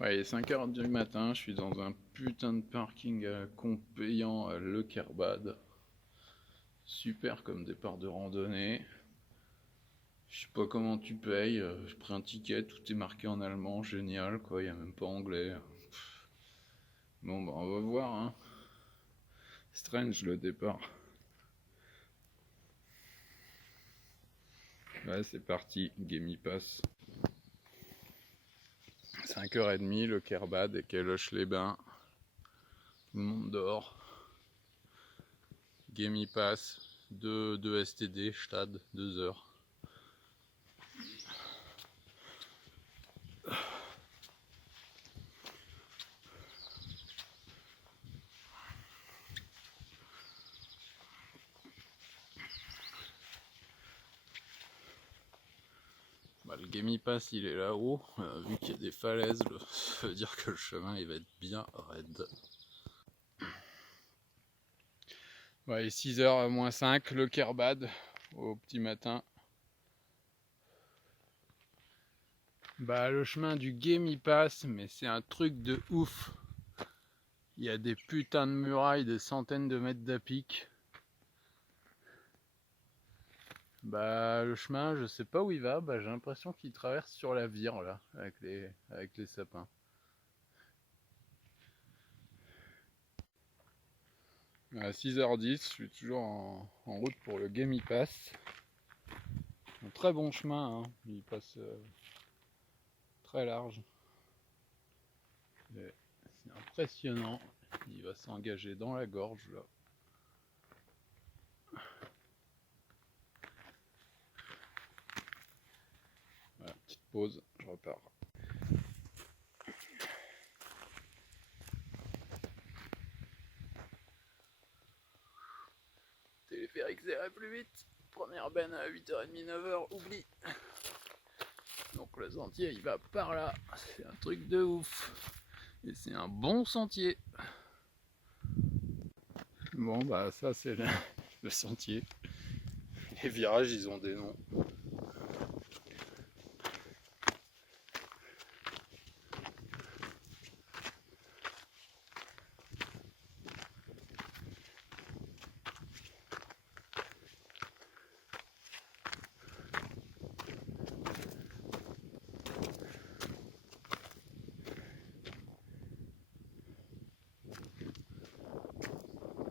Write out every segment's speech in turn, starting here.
Ouais, il est 5 heures du matin, je suis dans un putain de parking à con payant à Le Kerbad. Super comme départ de randonnée. Je sais pas comment tu payes, je prends un ticket, tout est marqué en allemand, génial quoi, il y a même pas anglais. Bon bah on va voir hein. Strange le départ. Ouais c'est parti, Game Pass. 5h30, Le Kerbad et Kéloche-les-Bains. Tout le monde dort. Game Pass, 2 STD, Stade, 2 heures. Bah, le Game Pass il est là-haut, vu qu'il y a des falaises, ça veut dire que le chemin il va être bien raide. Ouais, 6h moins 5, Le Kerbad, au petit matin. Bah le chemin du Game Pass, mais c'est un truc de ouf. Il y a des putains de murailles de centaines de mètres d'à pic. Bah le chemin, je sais pas où il va, bah j'ai l'impression qu'il traverse sur la vire là, avec les sapins. À 6h10, je suis toujours en route pour le Game Pass. Un très bon chemin, hein. Il passe très large. C'est impressionnant. Il va s'engager dans la gorge là. Voilà, petite pause, je repars. Téléphérique, ça ira plus vite. Première benne à 8h30, 9h, oublie. Donc le sentier il va par là. C'est un truc de ouf. Et c'est un bon sentier. Bon bah ça c'est le sentier. Les virages ils ont des noms.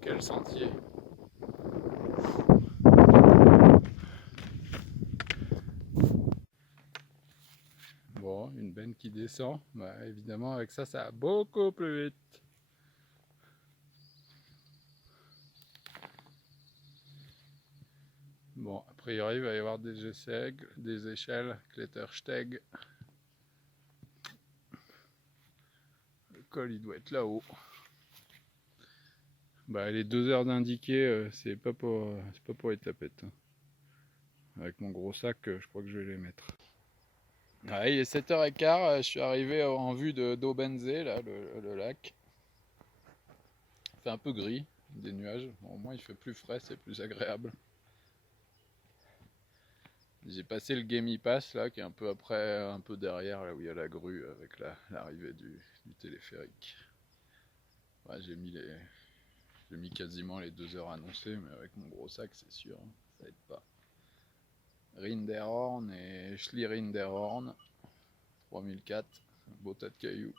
Quel sentier? Bon, une benne qui descend, bah, évidemment avec ça, ça va beaucoup plus vite. Bon, a priori, il va y avoir des échelles, Klettersteg. Le col, il doit être là-haut. Bah, les 2 heures d'indiqué, c'est pas pour les tapettes. Avec mon gros sac, je crois que je vais les mettre. Ouais, il est 7h15, je suis arrivé en vue d'Obenzé, là, le lac. Il fait un peu gris, des nuages. Bon, au moins, il fait plus frais, c'est plus agréable. J'ai passé le Game Pass là, qui est un peu après, un peu derrière, là où il y a la grue avec l'arrivée du téléphérique. Ouais, j'ai mis quasiment les 2 heures annoncées, mais avec mon gros sac, c'est sûr, ça aide pas. Rinderhorn et Schlie-Rinderhorn, 3004, un beau tas de cailloux.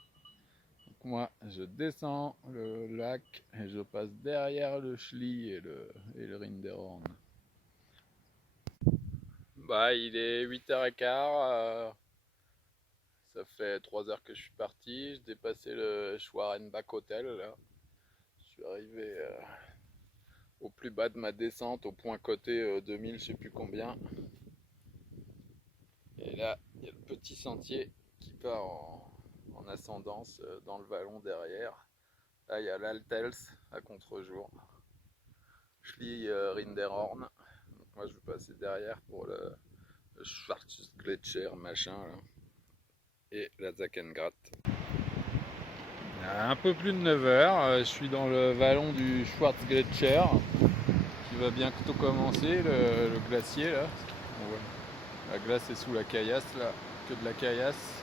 Donc moi, je descends le lac et je passe derrière le Schlie et le Rinderhorn. Bah, il est 8h15. Ça fait 3 heures que je suis parti. J'ai dépassé le Schwarenbach Hotel. Là. Je suis arrivé au plus bas de ma descente, au point coté 2000, je sais plus combien. Et là, il y a le petit sentier qui part en ascendance dans le vallon derrière. Là, il y a l'Altels à contre-jour. Schlie-Rinderhorn. Moi, je vais passer derrière pour le Schwarzgletscher machin. Là. Et la Zackengrat. Un peu plus de 9h, je suis dans le vallon du Schwarzgletscher qui va bientôt commencer, le glacier là. La glace est sous la caillasse là, que de la caillasse.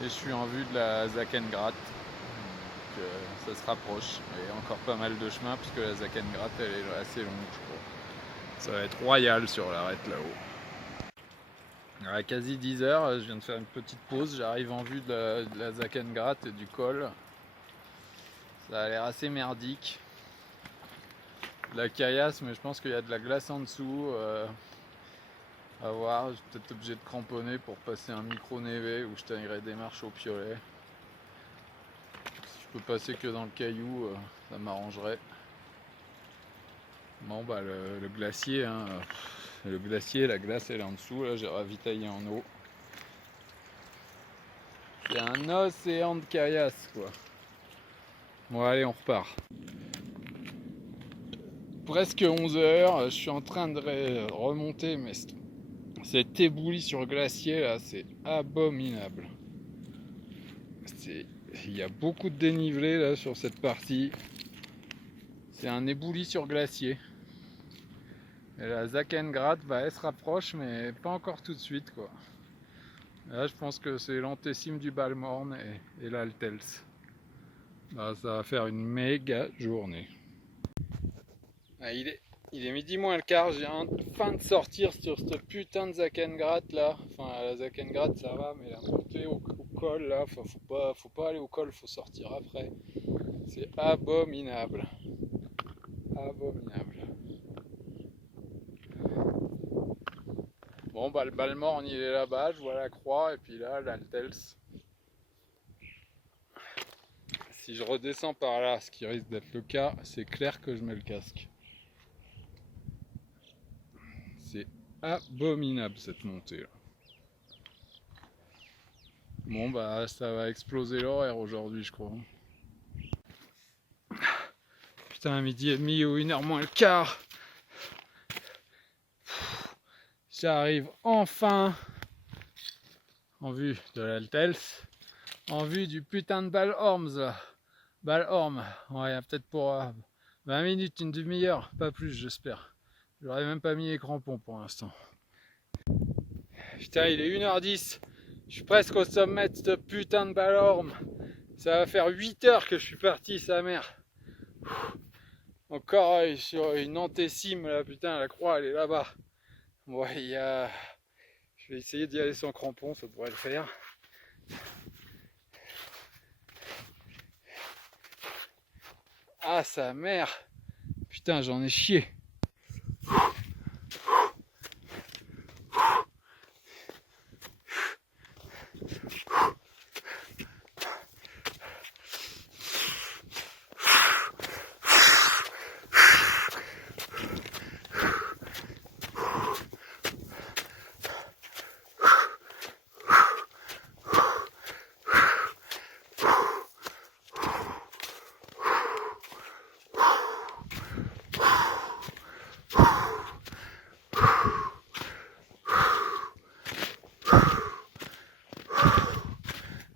Et je suis en vue de la Zakengrat. Donc ça se rapproche. Il y a encore pas mal de chemin puisque la Zakengrat elle est assez longue je crois. Ça va être royal sur l'arête là-haut. À quasi 10 heures, je viens de faire une petite pause. J'arrive en vue de la Zakengrat et du col. Ça a l'air assez merdique. De la caillasse, mais je pense qu'il y a de la glace en dessous. À voir, je suis peut-être obligé de cramponner pour passer un micro névé où je taillerai des marches au piolet. Si je peux passer que dans le caillou, ça m'arrangerait. Bon bah le glacier, hein, le glacier, la glace elle est en dessous, là j'ai ravitaillé en eau. C'est un océan de caillasse quoi. Bon allez on repart. Presque 11 heures, je suis en train de remonter mais cet éboulis sur glacier là c'est abominable. Il y a beaucoup de dénivelé là sur cette partie. C'est un éboulis sur glacier. Et la Zakengrat, elle se rapproche, mais pas encore tout de suite, quoi. Là, je pense que c'est l'antécime du Balmorn et l'Altels. Là, ça va faire une méga journée. Ah, il est midi moins le quart, j'ai enfin de sortir sur cette putain de Zakengrat là. Enfin, la Zakengrat ça va, mais la montée au col là, enfin, faut pas aller au col, faut sortir après. C'est abominable. Abominable. Bon bah le Balmorn il est là-bas, je vois la croix et puis là l'Altels. Si je redescends par là, ce qui risque d'être le cas, c'est clair que je mets le casque. C'est abominable cette montée là. Bon bah ça va exploser l'horaire aujourd'hui je crois. Putain, midi et demi ou 1h moins le quart. J'arrive enfin en vue de l'Altels, en vue du putain de Balorms là. Balorm, ouais, peut-être pour 20 minutes, une demi-heure, pas plus j'espère. J'aurais même pas mis les crampons pour l'instant. Putain, il est 1h10. Je suis presque au sommet de ce putain de Balorm. Ça va faire 8 heures que je suis parti, sa mère. Encore sur une antécime là, putain, la croix elle est là-bas. Ouais, je vais essayer d'y aller sans crampons, ça devrait le faire. Ah sa mère. Putain, j'en ai chié.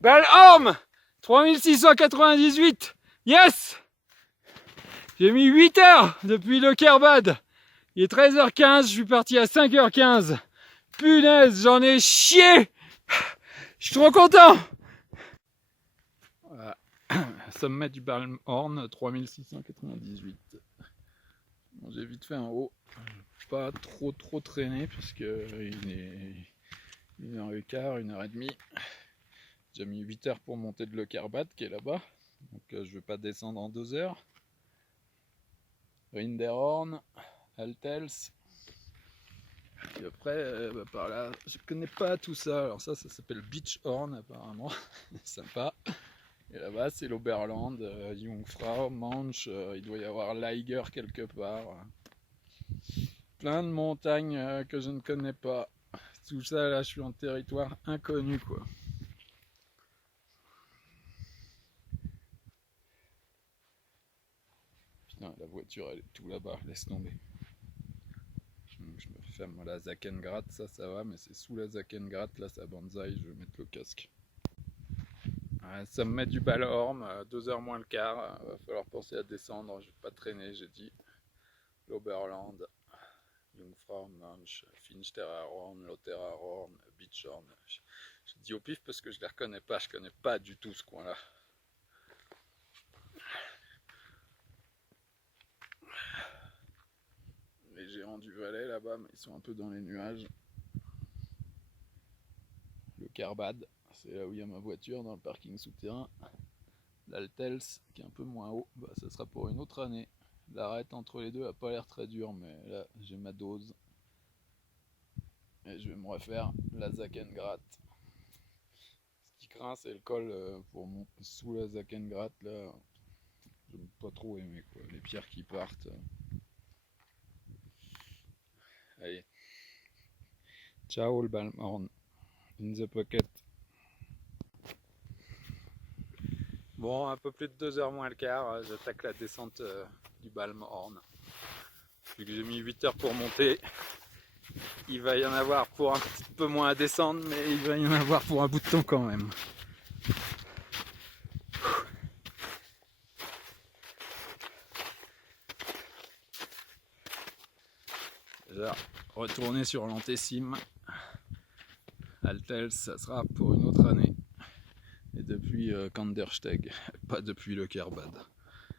Balorm 3698. Yes. J'ai mis 8 heures depuis le Kerbad. Il est 13h15, je suis parti à 5h15. Punaise, j'en ai chié. Je suis trop content. Voilà. Sommet du Balmorn, 3698. Bon, j'ai vite fait un haut. Pas trop traîner parce que il est 1h15, 1h30. J'ai mis 8 heures pour monter de Lokerbad qui est là-bas. Donc je vais pas descendre en 2 heures. Rinderhorn, Altels. Et après, par là, je connais pas tout ça. Alors ça s'appelle Beachhorn apparemment. Sympa. Et là-bas, c'est l'Oberland, Jungfrau, Manche. Il doit y avoir Liger quelque part. Plein de montagnes que je ne connais pas. Tout ça, là, je suis en territoire inconnu, quoi. Putain, la voiture, elle est tout là-bas. Laisse tomber. Je me ferme la Zakengrat, ça va, mais c'est sous la Zakengrat, là, ça bonsaï, je vais mettre le casque. Ouais, ça me met du Balorm, 2 heures moins le quart, va falloir penser à descendre, je vais pas traîner, j'ai dit. L'Oberland, Jungfrau, Manche, Finsterhorn, Lotterhorn, Beachhorn. Je dis au pif parce que je les reconnais pas, je connais pas du tout ce coin-là. Les géants du Valais là-bas, mais ils sont un peu dans les nuages. Le Kerbad, c'est là où il y a ma voiture dans le parking souterrain. L'Altels, qui est un peu moins haut, bah, ça sera pour une autre année. L'arête entre les deux a pas l'air très dur, mais là j'ai ma dose. Et je vais me refaire la Zakengrat. Ce qui craint, c'est le col pour monter sous la Zakengrat. Là, je n'ai pas trop aimé quoi. Les pierres qui partent. Allez. Ciao le Balmhorn. In the pocket. Bon, un peu plus de 2h moins le quart, j'attaque la descente du Balmhorn. Vu que j'ai mis 8 heures pour monter, il va y en avoir pour un petit peu moins à descendre, mais il va y en avoir pour un bout de temps quand même. Déjà, retourner sur l'Antessime. Altels, ça sera pour une autre année. Et depuis Kandersteg, pas depuis le Kerbad.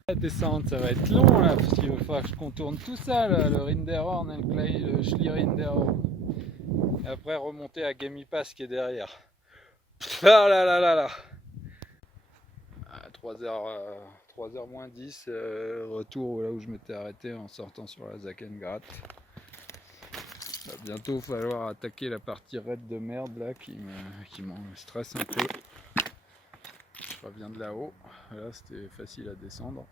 La descente, ça va être long là, parce qu'il va falloir que je contourne tout ça, là, le Rinderhorn et le Schlie-Rinderhorn. Et après remonter à Gemipass qui est derrière. Ah là là là là. À 3h moins 10, retour là où je m'étais arrêté en sortant sur la Zakengrat. Va bientôt falloir attaquer la partie raide de merde là qui me stresse un peu. Je reviens de là-haut, là c'était facile à descendre,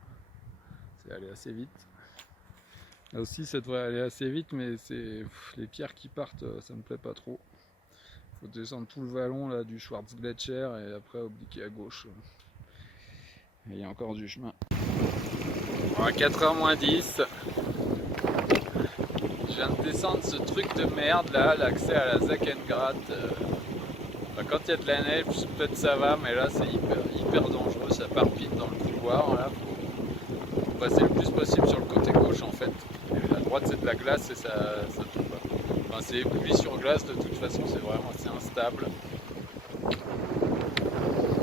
c'est allé assez vite. Là aussi ça devrait aller assez vite, mais c'est les pierres qui partent, ça me plaît pas trop. Faut descendre tout le vallon là du Schwarzgletscher et après obliquer à gauche. Et il y a encore du chemin. Bon, à 4h moins 10, je viens de descendre ce truc de merde là, l'accès à la Zakengrat. Quand il y a de la neige, peut-être ça va, mais là c'est hyper dangereux, ça part vite dans le couloir. Là, faut passer le plus possible sur le côté gauche en fait. Et à droite c'est de la glace et ça tombe pas. Enfin, c'est pluie sur glace de toute façon, c'est vraiment assez instable.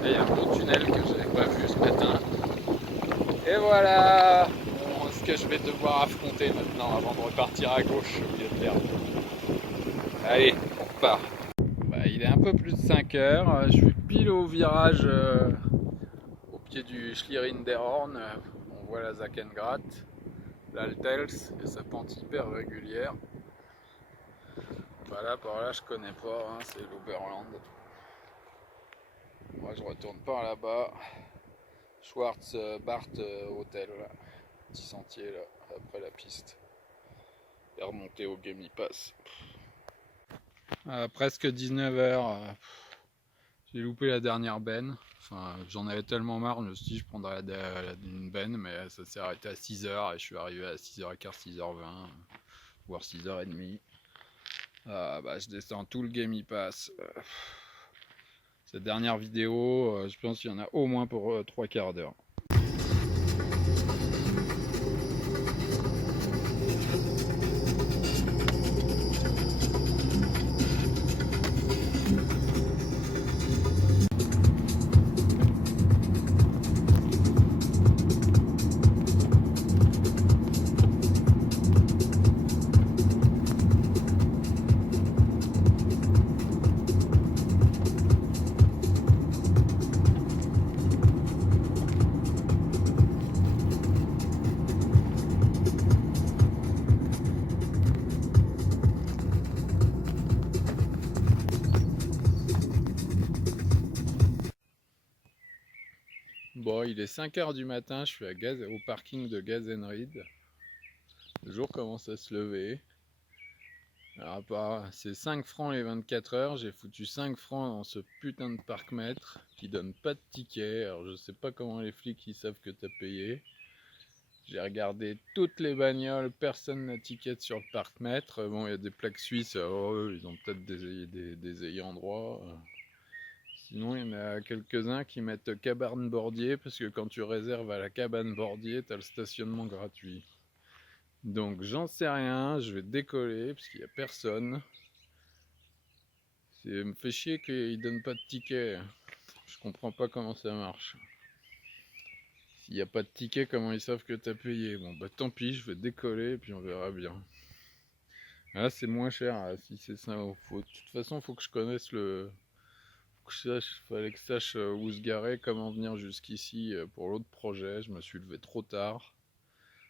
Et il y a un bon tunnel que j'avais pas vu ce matin. Et voilà bon, ce que je vais devoir affronter maintenant avant de repartir à gauche au milieu de l'herbe. Allez, on repart. Il est un peu plus de 5 heures, je suis pile au virage au pied du Schlie-Rinderhorn, on voit la Zakengrat, l'Altels et sa pente hyper régulière. Là par là je connais pas, hein, c'est l'Oberland. Moi je retourne par là-bas, Schwarz Bart Hotel, là. Petit sentier là, après la piste. Et remonter au Gemipass. Presque 19h. J'ai loupé la dernière benne. Enfin, j'en avais tellement marre, je me suis dit je prendrais une benne, mais ça s'est arrêté à 6h et je suis arrivé à 6h15, 6h20, voire 6h30. Je descends tout le Gemipass. Cette dernière vidéo, je pense qu'il y en a au moins pour 3 quarts d'heure. Bon, il est 5h du matin, je suis au parking de Gazenried. Le jour commence à se lever. Alors, c'est 5 francs les 24 heures, j'ai foutu 5 francs dans ce putain de parc-mètre qui donne pas de ticket. Alors, je sais pas comment les flics ils savent que t'as payé. J'ai regardé toutes les bagnoles, personne n'a ticket sur le parc-mètre. Bon, il y a des plaques suisses, ils ont peut-être des ayants droit. Sinon, il y en a quelques-uns qui mettent cabane bordier, parce que quand tu réserves à la cabane bordier, tu as le stationnement gratuit. Donc, j'en sais rien, je vais décoller, parce qu'il n'y a personne. me fait chier qu'ils donnent pas de ticket. Je comprends pas comment ça marche. S'il n'y a pas de ticket, comment ils savent que t'as payé? Bon bah tant pis, je vais décoller et puis on verra bien. Là c'est moins cher, si c'est ça. De toute façon, faut que je connaisse fallait que je sache où se garer, comment venir jusqu'ici pour l'autre projet. Je me suis levé trop tard.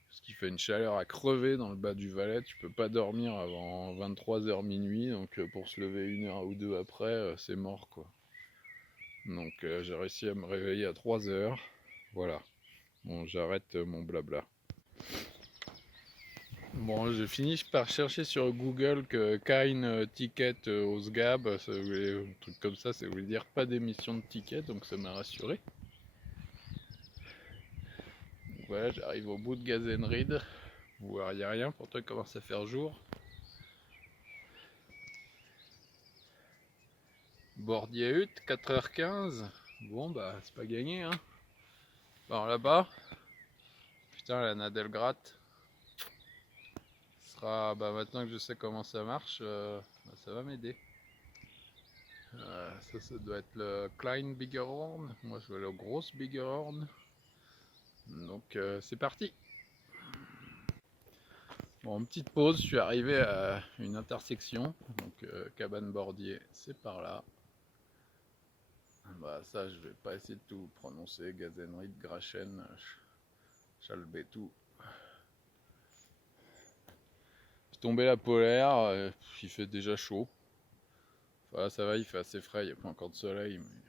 Parce qu'il fait une chaleur à crever dans le bas du Valais, tu peux pas dormir avant 23h minuit, donc pour se lever 1 heure ou 2 après, c'est mort quoi. Donc j'ai réussi à me réveiller à 3h, voilà. Bon, j'arrête mon blabla. Bon, j'ai fini par chercher sur Google que Kind Ticket au SGAB, un truc comme ça voulait dire pas d'émission de ticket, donc ça m'a rassuré. Voilà, j'arrive au bout de Gazenried. Vous voyez rien, pourtant il commence à faire jour. Bordier-Hut, 4h15. Bon bah c'est pas gagné hein. Par là-bas. Putain la Nadelgrat. Sera. Bah maintenant que je sais comment ça marche, ça va m'aider. Ça doit être le Klein Biggerhorn. Moi je veux le grosse Biggerhorn. Donc c'est parti. Bon, petite pause, je suis arrivé à une intersection, donc cabane Bordier, c'est par là. Bah ça, je vais pas essayer de tout prononcer, Gazenried, Grachen, Chalbetou. Je suis tombé la polaire, il fait déjà chaud. Enfin ça va, il fait assez frais, il n'y a pas encore de soleil, mais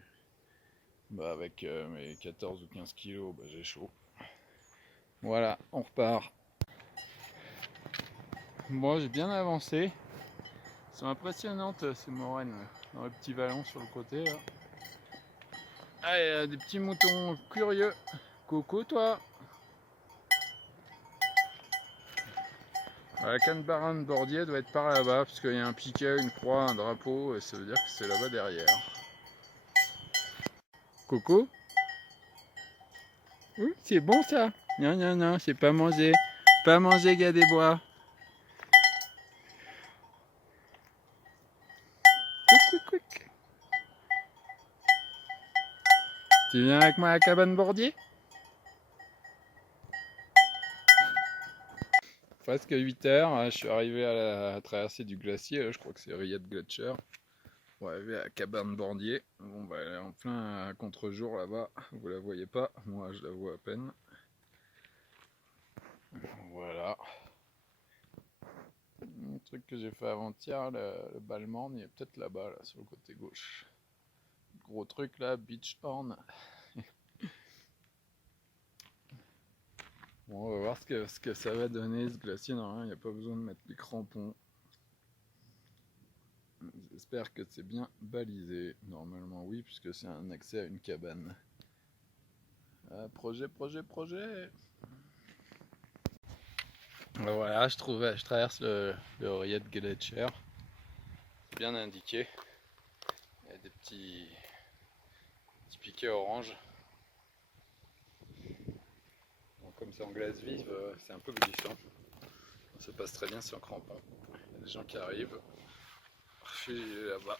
bah, avec mes 14 ou 15 kilos, bah, j'ai chaud. Voilà, on repart. Bon, j'ai bien avancé. Elles sont impressionnantes ces moraines, dans le petit vallon sur le côté là. Ah, il y a des petits moutons curieux. Coucou toi. La Cannes-Barin de Bordier doit être par là-bas, parce qu'il y a un piquet, une croix, un drapeau, et ça veut dire que c'est là-bas derrière. Coucou. C'est bon ça. Non, non, non, c'est pas manger. Pas manger, gars des bois. Coucou. Tu viens avec moi à la cabane Bordier? Presque 8h, je suis arrivé à la traversée du glacier, là, je crois que c'est Riet Gletscher. On va arriver à la cabane Bordier. Bon, bah, elle est en plein contre-jour là-bas, vous la voyez pas, moi je la vois à peine. Voilà. Un truc que j'ai fait avant-hier, le Balmorn, il est peut-être là-bas, là, sur le côté gauche. Gros truc là, Beach Horn. Bon, on va voir ce que ça va donner ce glacier. Normalement, il n'y a pas besoin de mettre les crampons. J'espère que c'est bien balisé. Normalement, oui, puisque c'est un accès à une cabane. Projet. Voilà, je traverse le Riet Gletscher. Bien indiqué. Il y a des petits piquets orange. Donc, comme c'est en glace vive, c'est un peu glissant. Ça passe très bien sans crampons. Il y a des gens qui arrivent. Je suis là-bas.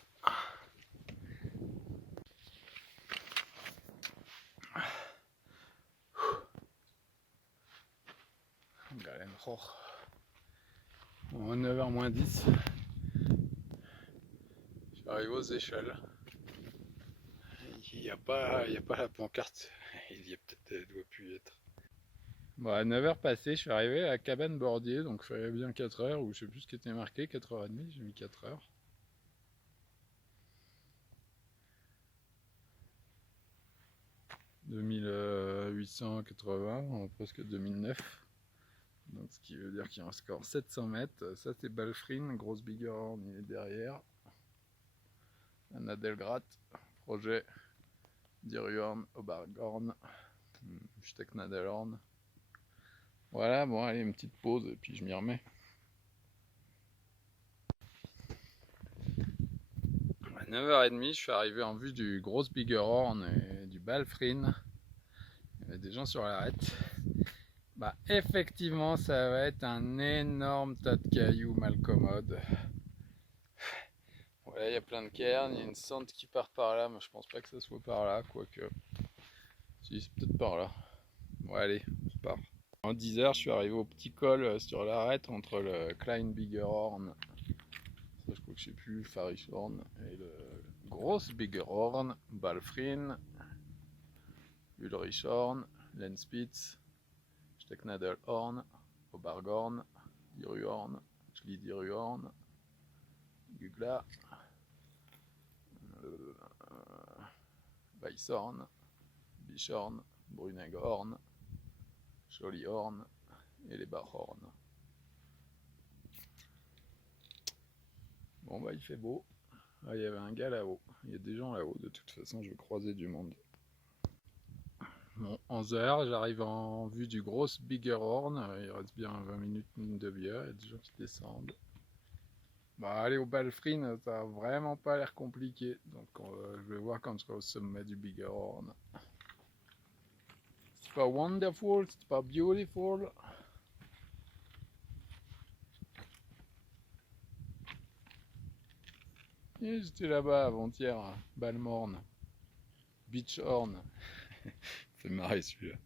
Bon, 9h moins 10. Je suis arrivé aux échelles. Il n'y a pas la pancarte. Il y a peut-être, elle doit plus être. Bon, à 9h passées, je suis arrivé à la cabane Bordier, donc il fallait bien 4h, ou je sais plus ce qui était marqué, 4h30, j'ai mis 4h. « 2880, presque 2009. Donc ce qui veut dire qu'il y a un score 700 mètres. Ça c'est Balfrin, grosse Biggerhorn, il est derrière. Nadelgrat, projet Dirhorn, Obergorn, Steck Nadelhorn. Voilà, bon allez, une petite pause et puis je m'y remets. À 9h30, je suis arrivé en vue du gros Biggerhorn et du Balfrin. Il y avait des gens sur l'arête. Bah effectivement ça va être un énorme tas de cailloux mal commodes. Voilà, il y a plein de cairns, il y a une sente qui part par là, mais je pense pas que ça soit par là, quoique. Si, c'est peut-être par là. Bon, allez, on repart. En 10 heures, je suis arrivé au petit col sur l'arête entre le Klein Bigerhorn, ça je crois que je sais plus, Farichhorn, et le Gross Bigerhorn, Balfrin, Ulrichhorn, Lenspitz, Stecknadelhorn, Obergorn, Diruhorn, Schlidiruhorn, Gugla, Weisshorn, Bischorn, Bruneghorn, Scholihorn et les Bachhorn. Bon bah il fait beau. Ah, il y avait un gars là-haut. Il y a des gens là-haut. De toute façon, je vais croiser du monde. Bon, 11h, j'arrive en vue du gros Bigerhorn. Il reste bien 20 minutes, une demi-heure. Il y a des gens qui descendent. Bah, aller au Balfrin, ça a vraiment pas l'air compliqué. Donc, je vais voir quand je serai au sommet du Bigerhorn. C'est pas wonderful, c'est pas beautiful. Et j'étais là-bas avant-hier, à Balmorn. Beachhorn. C'est marré celui-là.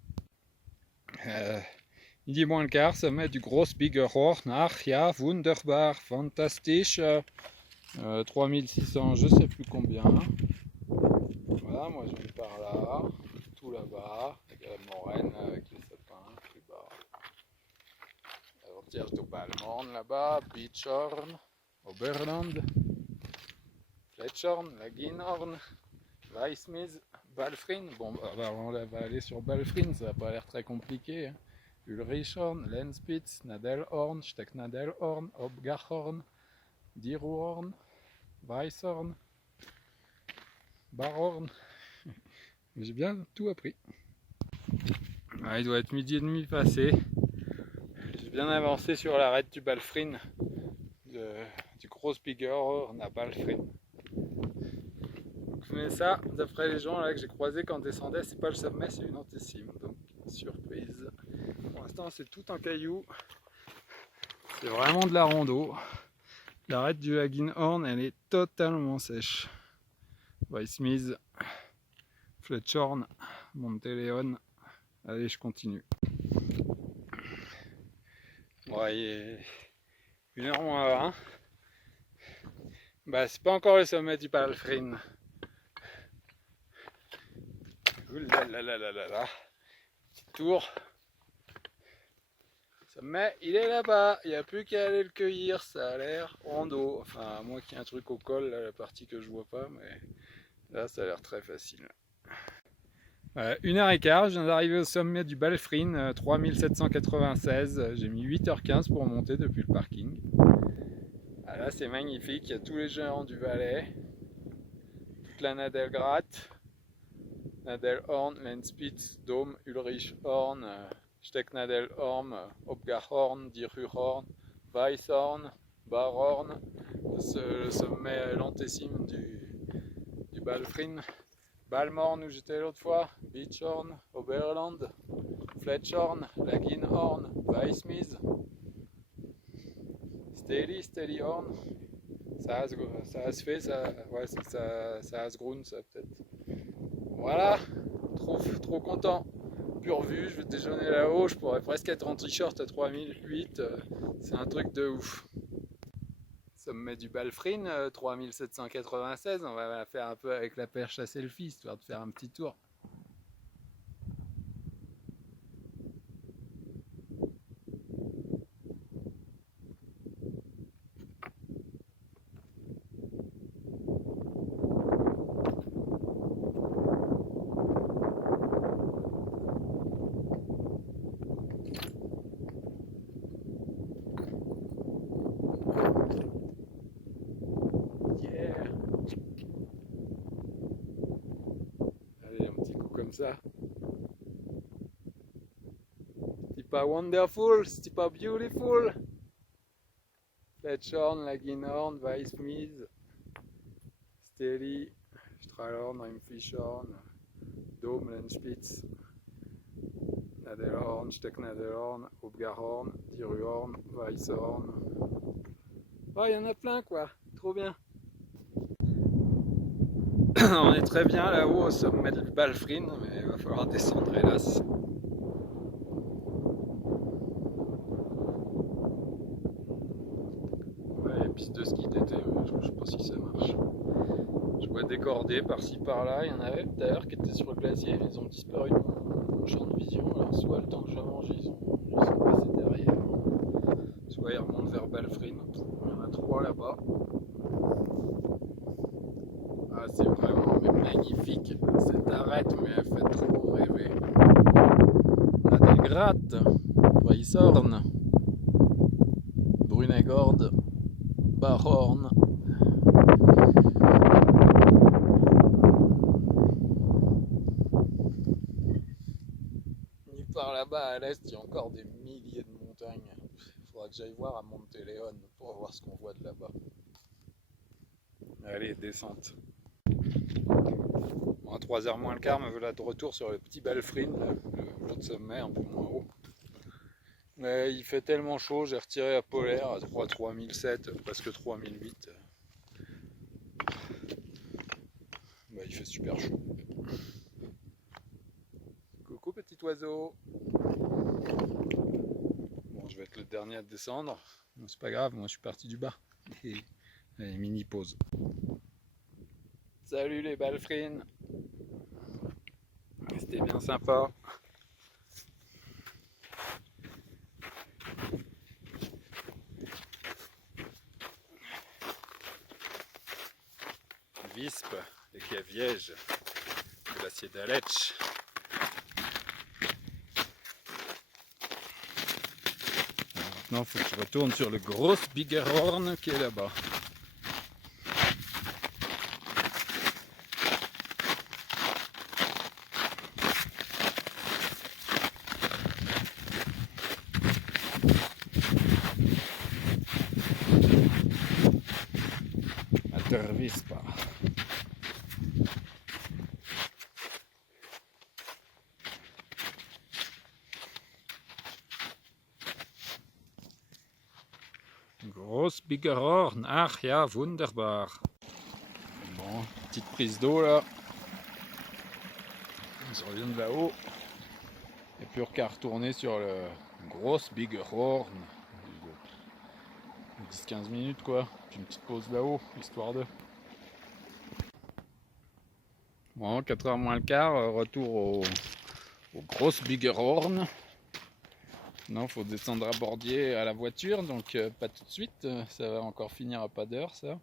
Midi moins le quart, sommet du Gross Bigerhorn. Ach ja, wunderbar, fantastisch. 3600, je sais plus combien. Voilà, moi je vais par là, tout là-bas, avec la moraine, avec les sapins, plus bas. Avant-hier j'étais au Balmorn là-bas, Beachhorn, Oberland, Fletchhorn, Laginhorn, Weissmies, Balfrin. Bon, bah, on va aller sur Balfrin, ça n'a pas l'air très compliqué. Hein. Ulrichhorn, Lenspitz, Nadelhorn, Stecknadelhorn, Obgachhorn, Diruhorn, Weisshorn, Barhorn. J'ai bien tout appris. Ah, il doit être midi et demi passé. J'ai bien avancé sur l'arête du Balfrin, du Gross Bigerhorn à Balfrin. Mais ça, d'après les gens là que j'ai croisés quand on descendait, c'est pas le sommet, c'est une antécime. Donc, surprise. Pour l'instant, c'est tout en cailloux. C'est vraiment de la rando. L'arête du Laginhorn, elle est totalement sèche. Weissmies, Fletchhorn, Monteleon. Allez, je continue. Bon, il est 1h moins 20. Bah, c'est pas encore le sommet du Balfrin. Oulala, petit tour. Sommet, il est là-bas. Il n'y a plus qu'à aller le cueillir. Ça a l'air rando. Enfin, à moins qu'il y ait un truc au col, là, la partie que je vois pas, mais là, ça a l'air très facile. 1h15, je viens d'arriver au sommet du Balfrin, 3796. J'ai mis 8h15 pour monter depuis le parking. Ah, là, c'est magnifique. Il y a tous les géants du Valais. Toute la Nadelgratte. Nadelhorn, Lenspitz, Dom, Ulrichhorn, Stecknadelhorn, Obgachhorn, Diruhorn, Weisshorn, Barhorn, le sommet lentissime du Balfrin, Balmorn où j'étais l'autre fois, Beachhorn, Oberland, Fletchhorn, Laginhorn, Weissmies, Stellihorn, ça se fait, ouais, ça se grune ça peut-être. Voilà, trop content. Pure vue, je vais déjeuner là-haut, je pourrais presque être en t-shirt à 3008, c'est un truc de ouf. Sommet du Balfrin, 3796, on va la faire un peu avec la perche à selfie, histoire de faire un petit tour. Ça. C'est pas wonderful, c'est pas beautiful. Fletchhorn, Laginhorn, Weissmies, Stelly, Strahlhorn, Rimfischhorn, Dom, Lenspitz, Nadelhorn, Stecknadelhorn, Obgachhorn, Diruhorn, Weisshorn. Oh, il y en a plein quoi, trop bien. On est très bien là-haut au sommet du Balfrin, mais il va falloir descendre hélas. Ouais, piste de ski d'été, je sais pas si ça marche. Je vois des cordées par-ci par-là, il y en avait d'ailleurs qui étaient sur le glacier, ils ont disparu de mon champ de vision, alors soit le temps que j'avance, ils sont passés derrière, soit ils remontent vers Balfrin, il y en a 3 là-bas. Ah, c'est vraiment magnifique, cette arête, mais elle fait trop rêver. Nadelgrat, Weisshorn, Brunegård, Barhorn. Ni par là-bas à l'est, il y a encore des milliers de montagnes. Il faudra que j'aille voir à Monte-Leon pour voir ce qu'on voit de là-bas. Allez, descente. Bon, à 3h moins le quart, me voilà de retour sur le petit Balfrin, l'autre sommet un peu moins haut. Mais il fait tellement chaud, j'ai retiré la polaire à 3007, presque 3008. Bah, il fait super chaud. Coucou petit oiseau. Bon, je vais être le dernier à descendre. Bon, c'est pas grave, moi je suis parti du bas. Allez, mini pause. Salut les Balfrines. C'était bien sympa. Visp, les Cavièges, le glacier d'Aletsch. Maintenant, il faut que je retourne sur le Gross Bigerhorn qui est là-bas. Alter Vispa. Gross Bigerhorn, ach ja, wunderbar. Bon, petite prise d'eau là. On revient de là-haut. Et plus qu'à retourner sur le Gross Bigerhorn. 10-15 minutes quoi. Puis une petite pause là-haut, histoire de. Bon, 4h moins le quart, retour au Gross Bigerhorn. Non, faut descendre à Bordier à la voiture, donc pas tout de suite. Ça va encore finir à pas d'heure, ça.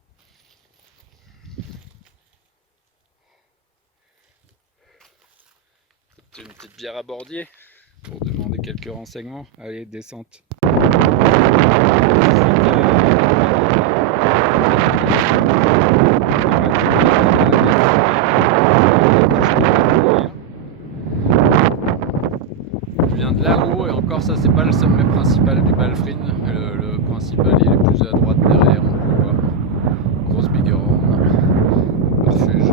Une petite bière à Bordier pour demander quelques renseignements. Allez, descente. Je viens de là-haut et encore ça c'est pas le sommet principal du Balfrin. Le principal il est plus à droite derrière, on le voit. Gross Bigerhorn, refuge.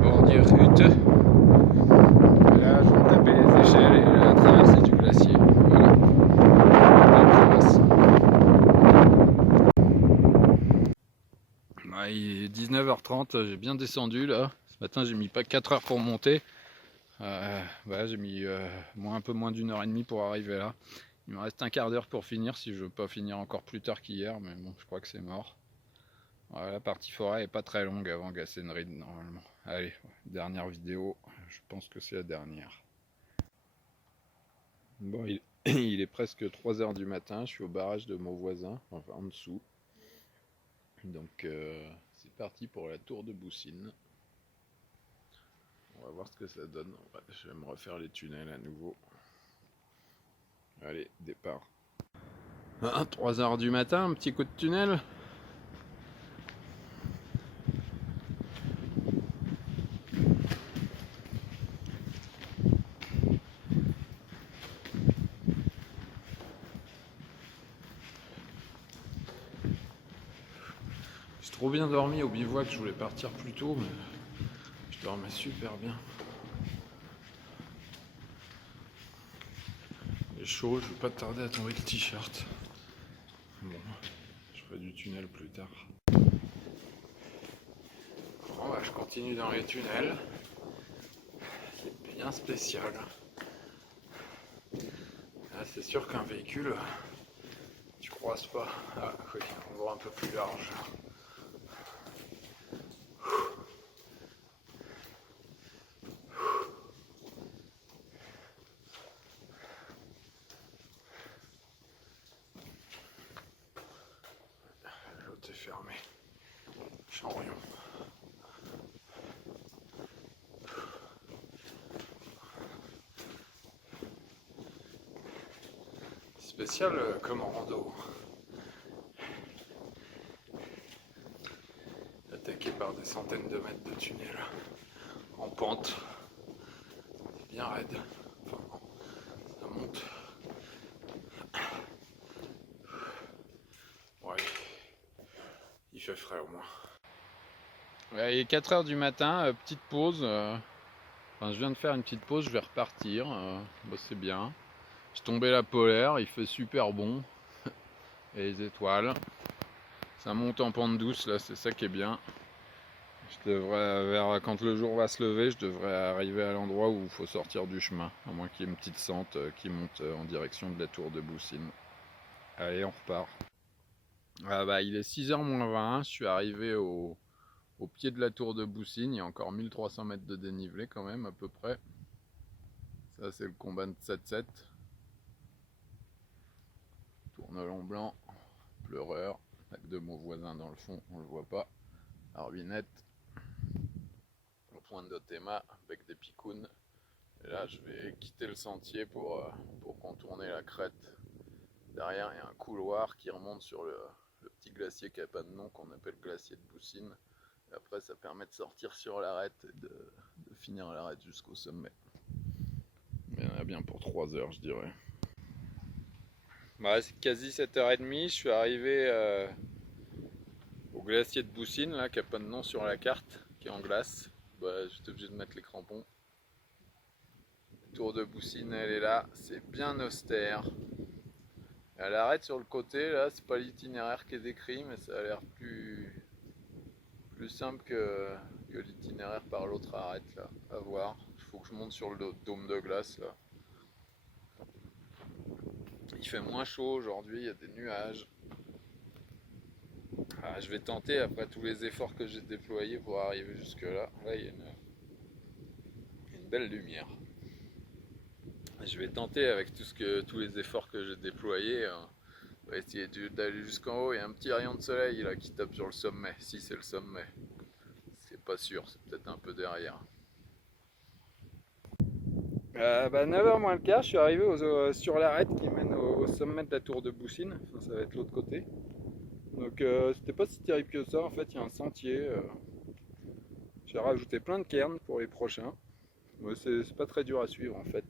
Bordier Hütte. Là je vais taper les échelles et la traversée du glacier. Voilà. Bah, il est 19h30, j'ai bien descendu là. Ce matin j'ai mis pas 4 heures pour monter. Voilà, j'ai mis un peu moins d'1h30 pour arriver là. Il me reste un quart d'heure pour finir si je veux pas finir encore plus tard qu'hier, mais bon, je crois que c'est mort. Voilà, la partie forêt est pas très longue avant Gassenried normalement. Allez, dernière vidéo, je pense que c'est la dernière. Bon, il est presque 3h du matin, je suis au barrage de mon voisin, enfin en dessous. Donc c'est parti pour la tour de Boussine. On va voir ce que ça donne. Je vais me refaire les tunnels à nouveau. Allez, départ. 3h du matin, un petit coup de tunnel. J'ai trop bien dormi au bivouac, je voulais partir plus tôt, mais je dormais super bien. Il est chaud, je vais pas tarder à tomber le t-shirt. Bon, je ferai du tunnel plus tard. Bon, bah, je continue dans les tunnels. C'est bien spécial. Là, c'est sûr qu'un véhicule, tu croises pas. Ah oui, on voit un peu plus large. L'autre est fermé. Chambrion. Spécial comme en rando. Attaqué par des centaines de mètres de tunnels en pente. C'est bien raide. Enfin, ça monte. Ouais, il fait frais au moins. Ouais, il est 4 h du matin, petite pause. Enfin, je viens de faire une petite pause, je vais repartir. Bah, c'est bien. J'ai tombé la polaire, il fait super bon. Et les étoiles. Ça monte en pente douce, là, c'est ça qui est bien. Je devrais, quand le jour va se lever, je devrais arriver à l'endroit où il faut sortir du chemin. À moins qu'il y ait une petite sente qui monte en direction de la tour de Boussine. Allez, on repart. Ah bah, il est 6h moins 20, je suis arrivé au pied de la tour de Boussine. Il y a encore 1300 mètres de dénivelé quand même, à peu près. Ça, c'est le combat de 7-7. Tournelant blanc, pleureur, lac de mon voisin dans le fond, on le voit pas. Arbinette, le point d'Otema, bec des Picounes. Et là, je vais quitter le sentier pour contourner la crête. Derrière, il y a un couloir qui remonte sur le petit glacier qui n'a pas de nom, qu'on appelle glacier de Boussine. Et après, ça permet de sortir sur l'arête et de finir l'arête jusqu'au sommet. Mais il y en a bien pour 3 heures, je dirais. Bah, c'est quasi 7h30, je suis arrivé au glacier de Boussine, là, qui n'a pas de nom sur la carte, qui est en glace. Bah, j'étais obligé de mettre les crampons. La tour de Boussine, elle est là, c'est bien austère. Elle arrête sur le côté, là, c'est pas l'itinéraire qui est décrit, mais ça a l'air plus simple que l'itinéraire par l'autre arête, là, à voir. Il faut que je monte sur le dôme de glace, là. Il fait moins chaud aujourd'hui, il y a des nuages. Ah, je vais tenter, après tous les efforts que j'ai déployés pour arriver jusque là, là il y a une belle lumière. Je vais tenter avec tous les efforts que j'ai déployés, on va essayer d'aller jusqu'en haut. Il y a un petit rayon de soleil là qui tape sur le sommet, si c'est le sommet. C'est pas sûr, c'est peut-être un peu derrière. 9h moins le quart, je suis arrivé sur l'arête qui mène au sommet de la tour de Boussine. Enfin, ça va être l'autre côté. Donc c'était pas si terrible que ça. En fait, il y a un sentier. J'ai rajouté plein de cairns pour les prochains. Mais c'est pas très dur à suivre en fait.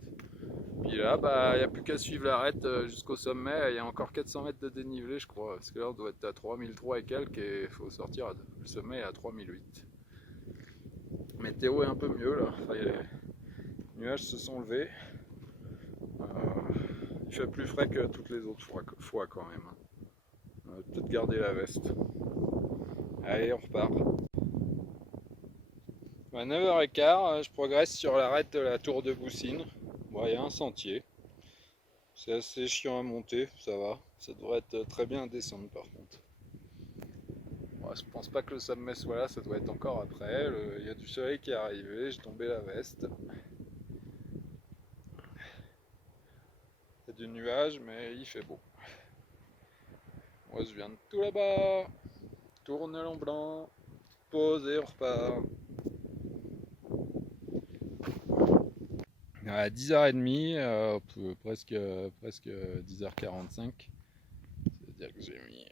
Puis là, il n'y a plus qu'à suivre l'arête jusqu'au sommet. Il y a encore 400 mètres de dénivelé, je crois. Parce que là, on doit être à 3003 et quelques et il faut sortir. Le sommet est à 3008. Météo est un peu mieux là. Enfin, les nuages se sont levés. Il fait plus frais que toutes les autres fois quand même. On va peut-être garder la veste. Allez, on repart. 9h15, je progresse sur l'arête de la tour de Boussine. Bon, il y a un sentier. C'est assez chiant à monter, ça va. Ça devrait être très bien à descendre par contre. Bon, je pense pas que le sommet soit là, ça doit être encore après. Il y a du soleil qui est arrivé, j'ai tombé la veste. Il y a du nuage, mais il fait beau. Moi je viens de tout là-bas. Tournelant blanc. Pause et on repart. À 10h30, presque 10h45. C'est-à-dire que j'ai mis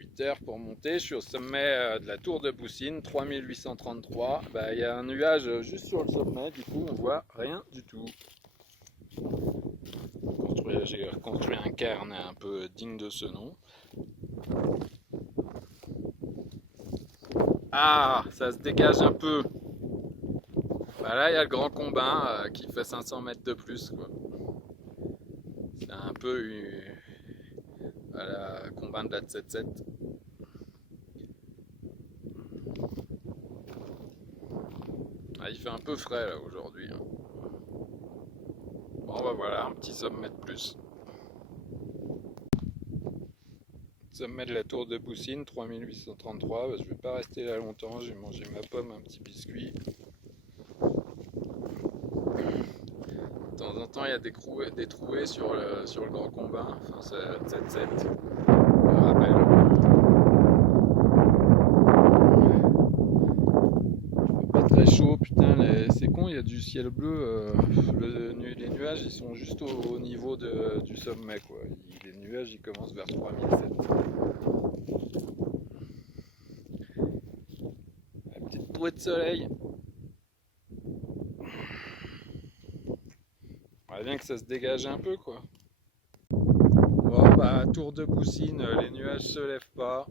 8 heures pour monter. Je suis au sommet de la tour de Boussine, 3833. Il y a un nuage juste sur le sommet, du coup on voit rien du tout. J'ai reconstruit un cairn un peu digne de ce nom. Ah, ça se dégage un peu. Là, il y a le grand combat qui fait 500 mètres de plus, quoi. C'est un peu à la combat de la 7-7. peu frais là aujourd'hui. Bon bah voilà, un petit sommet de plus. Sommet de la tour de Boussine, 3833. Bah, je vais pas rester là longtemps, j'ai mangé ma pomme, un petit biscuit. De temps en temps il y a des trouées sur le Grand Combin, enfin c'est 7-7, je me rappelle. Pas très chaud, putain, c'est con, il y a du ciel bleu, les nuages ils sont juste au niveau du sommet quoi. Les nuages ils commencent vers 3007. La petite trouée de soleil. Bien que ça se dégage un peu quoi. Bon bah tour de Boussine, les nuages se lèvent pas.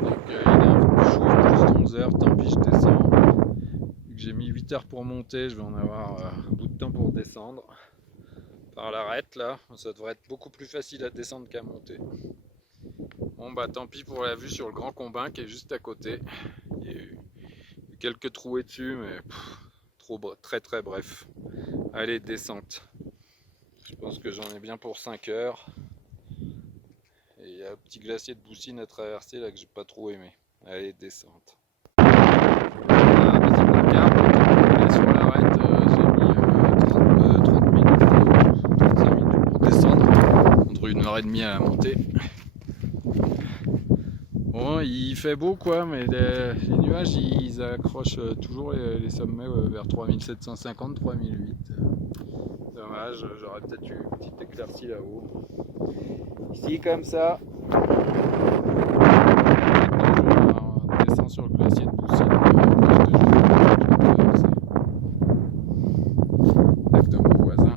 Donc il est un peu chaud, plus 11 heures, tant pis je descends. Vu que j'ai mis 8 heures pour monter, je vais en avoir un bout de temps pour descendre. Par l'arête là, ça devrait être beaucoup plus facile à descendre qu'à monter. Bon bah tant pis pour la vue sur le Grand Combin qui est juste à côté. Il y a eu quelques trouées dessus mais très bref. Allez, descente. Je pense que j'en ai bien pour 5 heures. Et il y a un petit glacier de Boussine à traverser là que j'ai pas trop aimé. Allez, descente. Ah, petit placard. Là sur l'arête, j'ai mis 30 minutes, 35 minutes pour descendre. Contre 1h30 à la montée. Bon, il fait beau quoi, mais les nuages ils accrochent toujours les sommets vers 3750, 3008. Dommage, j'aurais peut-être eu une petite éclaircie là-haut. Ici comme ça, je descends sur le glacier de Boussine. Lac de mon voisin.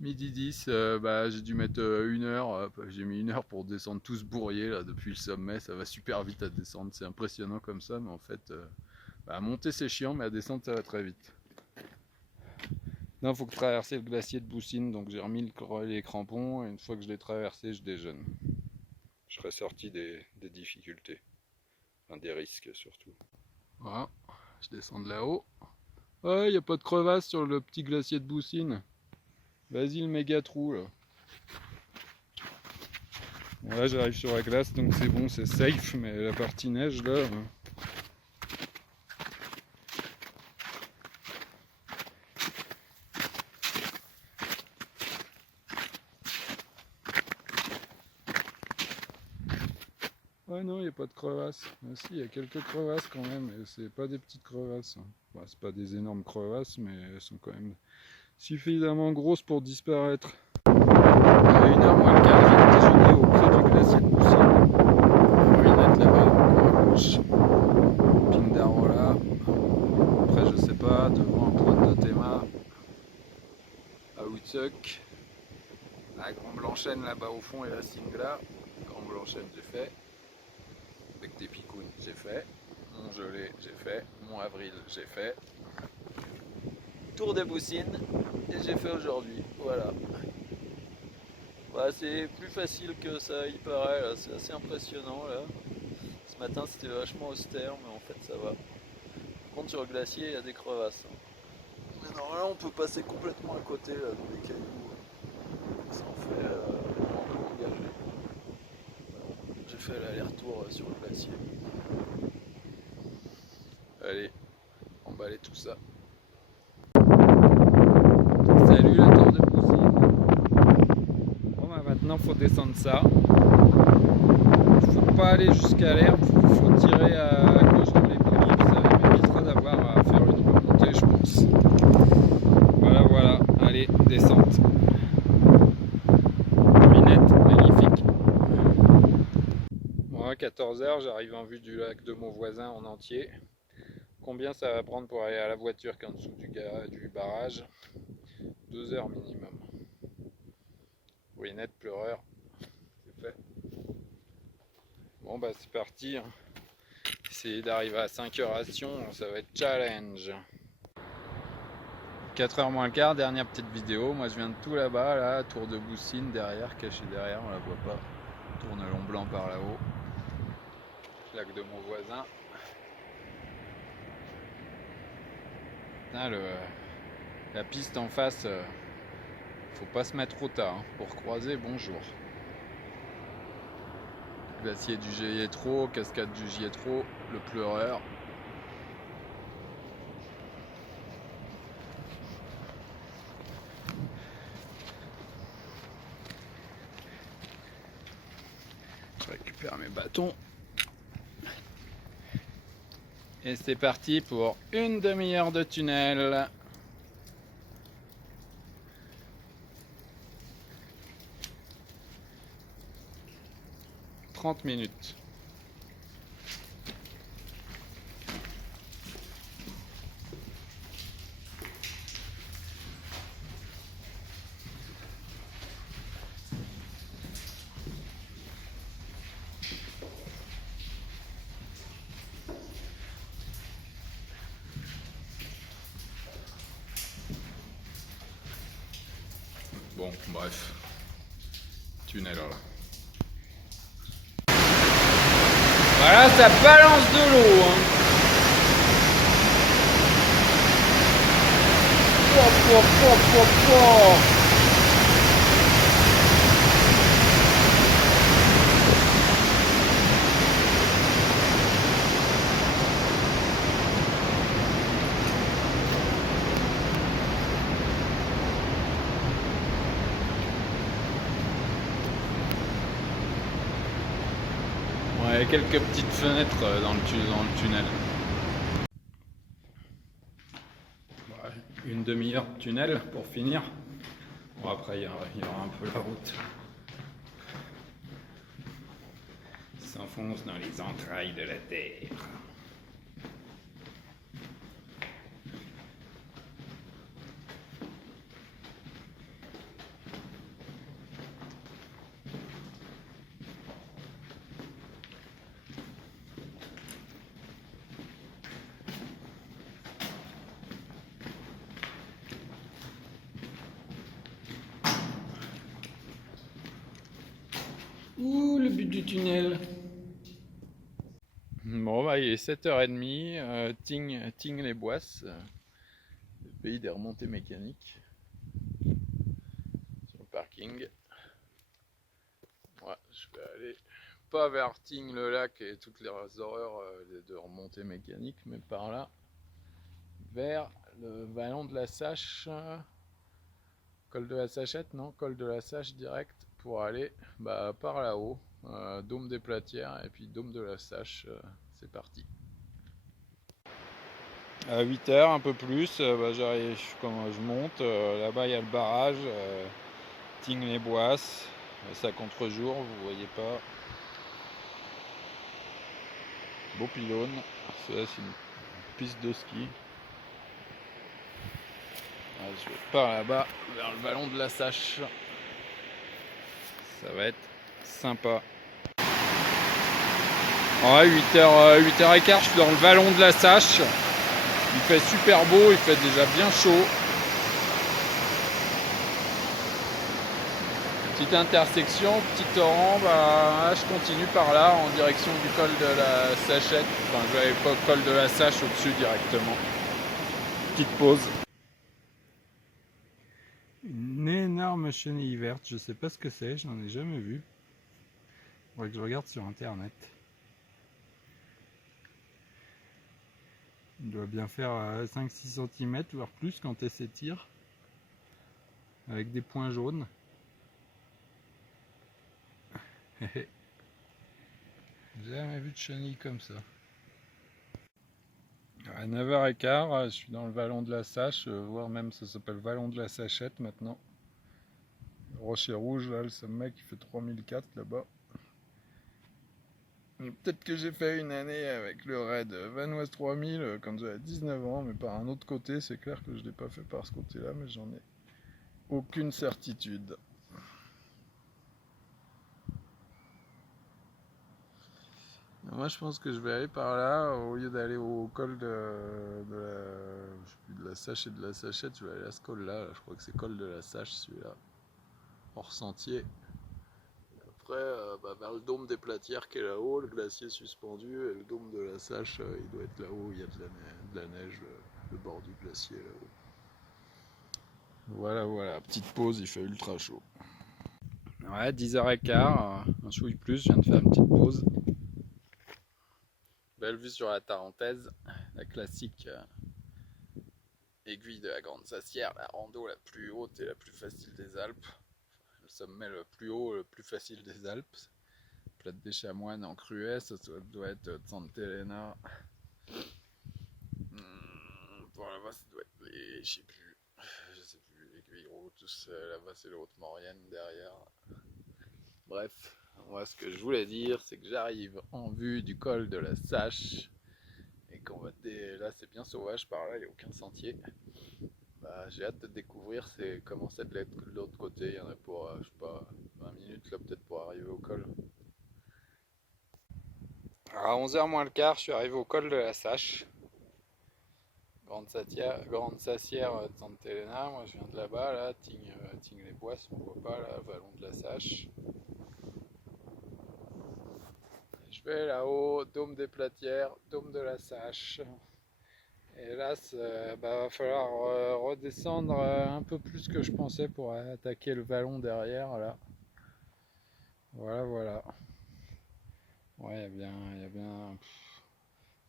Midi 10, bah, j'ai dû mettre 1 heure, j'ai mis 1 heure pour descendre tout ce bourrier là depuis le sommet, ça va super vite à descendre, c'est impressionnant comme ça, mais en fait, à monter c'est chiant, mais à descendre ça va très vite. Non, il faut que traverser le glacier de Boussine, donc j'ai remis les crampons, et une fois que je l'ai traversé, je déjeune. Je serai sorti des difficultés, enfin des risques surtout. Voilà, je descends de là-haut. Ouais, il n'y a pas de crevasse sur le petit glacier de Boussine. Vas-y le méga trou là. Bon, là j'arrive sur la glace donc c'est bon, c'est safe, mais la partie neige là... Ouais non, il n'y a pas de crevasses. Ah, si, il y a quelques crevasses quand même, mais c'est pas des petites crevasses. Bah, c'est pas des énormes crevasses, mais elles sont quand même suffisamment grosses pour disparaître. À 1h moins le quart, j'ai déjeuné au pied du glacier de Boussine. Ruinette là-bas, à gauche. Pindarola. Après, je sais pas, devant Pointe de Téma. À Outsuck. La Grand Blanchaine là-bas au fond et la Singla. Grand Blanchaine, j'ai fait. Avec des picounes, j'ai fait. Mon gelé, j'ai fait. Mon avril, j'ai fait. Tour de Boussine, et j'ai fait aujourd'hui. Voilà. Bah, c'est plus facile que ça y paraît, là. C'est assez impressionnant là. Ce matin c'était vachement austère, mais en fait ça va. Par contre sur le glacier il y a des crevasses. Mais normalement on peut passer complètement à côté là, dans les cailloux. Ça en fait vraiment engagé. J'ai fait l'aller-retour sur le glacier. Allez, emballer tout ça. Salut la tour de Boussine. Bon bah maintenant faut descendre ça. Faut pas aller jusqu'à l'herbe, faut tirer à gauche dans les plis, ça m'évitera d'avoir à faire une remontée je pense. Voilà, allez, descente. Minette, magnifique. Bon à 14h j'arrive en vue du lac de mon voisin en entier. Combien ça va prendre pour aller à la voiture qu'en dessous du barrage? 2 heures minimum. Ruinette, pleureur, c'est fait. Bon bah c'est parti. Essayer d'arriver à 5 heures à Sion, ça va être challenge. 4h moins le quart, dernière petite vidéo. Moi je viens de tout là-bas, là, tour de Boussine derrière, caché derrière, on la voit pas. Tourne long blanc par là-haut. Lac de mon voisin. Putain, la piste en face, faut pas se mettre trop tard hein, pour croiser. Bonjour. Glacier du Gietro, cascade du Gietro, le pleureur. Je récupère mes bâtons. Et c'est parti pour une demi-heure de tunnel. « 30 minutes. Bon, bref. Tunnel là. Voilà, ça balance de l'eau. Hein. Ouais, quelques petites fenêtres dans le tunnel. Ouais, une demi-heure de tunnel pour finir. Bon, après, il y aura un peu la route. Il s'enfonce dans les entrailles de la terre. Ouh, le but du tunnel. Bon, bah, il est 7h30, Tignes-les-Boisses, le pays des remontées mécaniques, sur le parking. Ouais, je vais aller pas vers Tignes-le-Lac et toutes les horreurs de remontées mécaniques, mais par là, vers le vallon de la Sache, col de la Sachette, non, col de la Sache direct, pour aller par là-haut, Dôme des Platières et puis Dôme de la Sache, c'est parti. À 8h, un peu plus, j'arrive, je monte, là-bas il y a le barrage, Tignes-les-Boisses, c'est à contre-jour, vous voyez pas. Beau pylône, c'est une piste de ski. Je vais par là-bas, vers le vallon de la Sache. Ça va être sympa. Ouais, 8h15, je suis dans le vallon de la Sache. Il fait super beau, il fait déjà bien chaud. Petite intersection, petit torrent, je continue par là en direction du col de la Sachette. Enfin, je vais aller pas au col de la Sache au-dessus directement. Petite pause. Une énorme chenille verte, je sais pas ce que c'est, je n'en ai jamais vu. Faudrait que je regarde sur internet. Il doit bien faire 5-6 cm, voire plus quand elle s'étire. Avec des points jaunes. Jamais vu de chenille comme ça. À 9h15, je suis dans le vallon de la Sache, voire même ça s'appelle vallon de la Sachette maintenant. Rocher Rouge, là, le sommet qui fait 3004 là-bas. Peut-être que j'ai fait une année avec le raid Vanoise 3000 quand j'avais 19 ans, mais par un autre côté, c'est clair que je ne l'ai pas fait par ce côté-là, mais j'en ai aucune certitude. Moi, je pense que je vais aller par là, au lieu d'aller au col de la Sache et de la Sachette, je vais aller à ce col-là. Je crois que c'est col de la Sache, celui-là, hors sentier. Après, vers le dôme des Platières qui est là-haut, le glacier suspendu, et le dôme de la Sache, il doit être là-haut, il y a de la neige. le bord du glacier là-haut. Voilà, petite pause, il fait ultra chaud. Ouais, 10h15, un chouille plus, je viens de faire une petite pause. Belle vue sur la Tarentaise, la classique aiguille de la Grande Sassière, la rando la plus haute et la plus facile des Alpes. Le sommet le plus haut, le plus facile des Alpes. Plate des Chamoines en Cruet, ça doit être Santa Elena. Bon, là-bas, ça doit être les. Je sais plus, l'aiguille haute, là-bas c'est le Haute-Maurienne derrière. Bref, moi ce que je voulais dire, c'est que j'arrive en vue du col de la Sache. Et qu'on va là c'est bien sauvage par là, il n'y a aucun sentier. Bah, j'ai hâte de découvrir comment c'est de l'autre côté. Il y en a pour, je sais pas, 20 minutes là peut-être pour arriver au col. Alors, à 11h moins le quart, je suis arrivé au col de la Sache. Grande Sassière de Santa Elena. Moi je viens de là-bas, là, Tignes-les-Bois, on ne voit pas, là, vallon de la Sache. Je vais là-haut, dôme des Platières, dôme de la Sache. Et là, va falloir redescendre un peu plus que je pensais pour attaquer le vallon derrière, là. Voilà. Ouais, il y a bien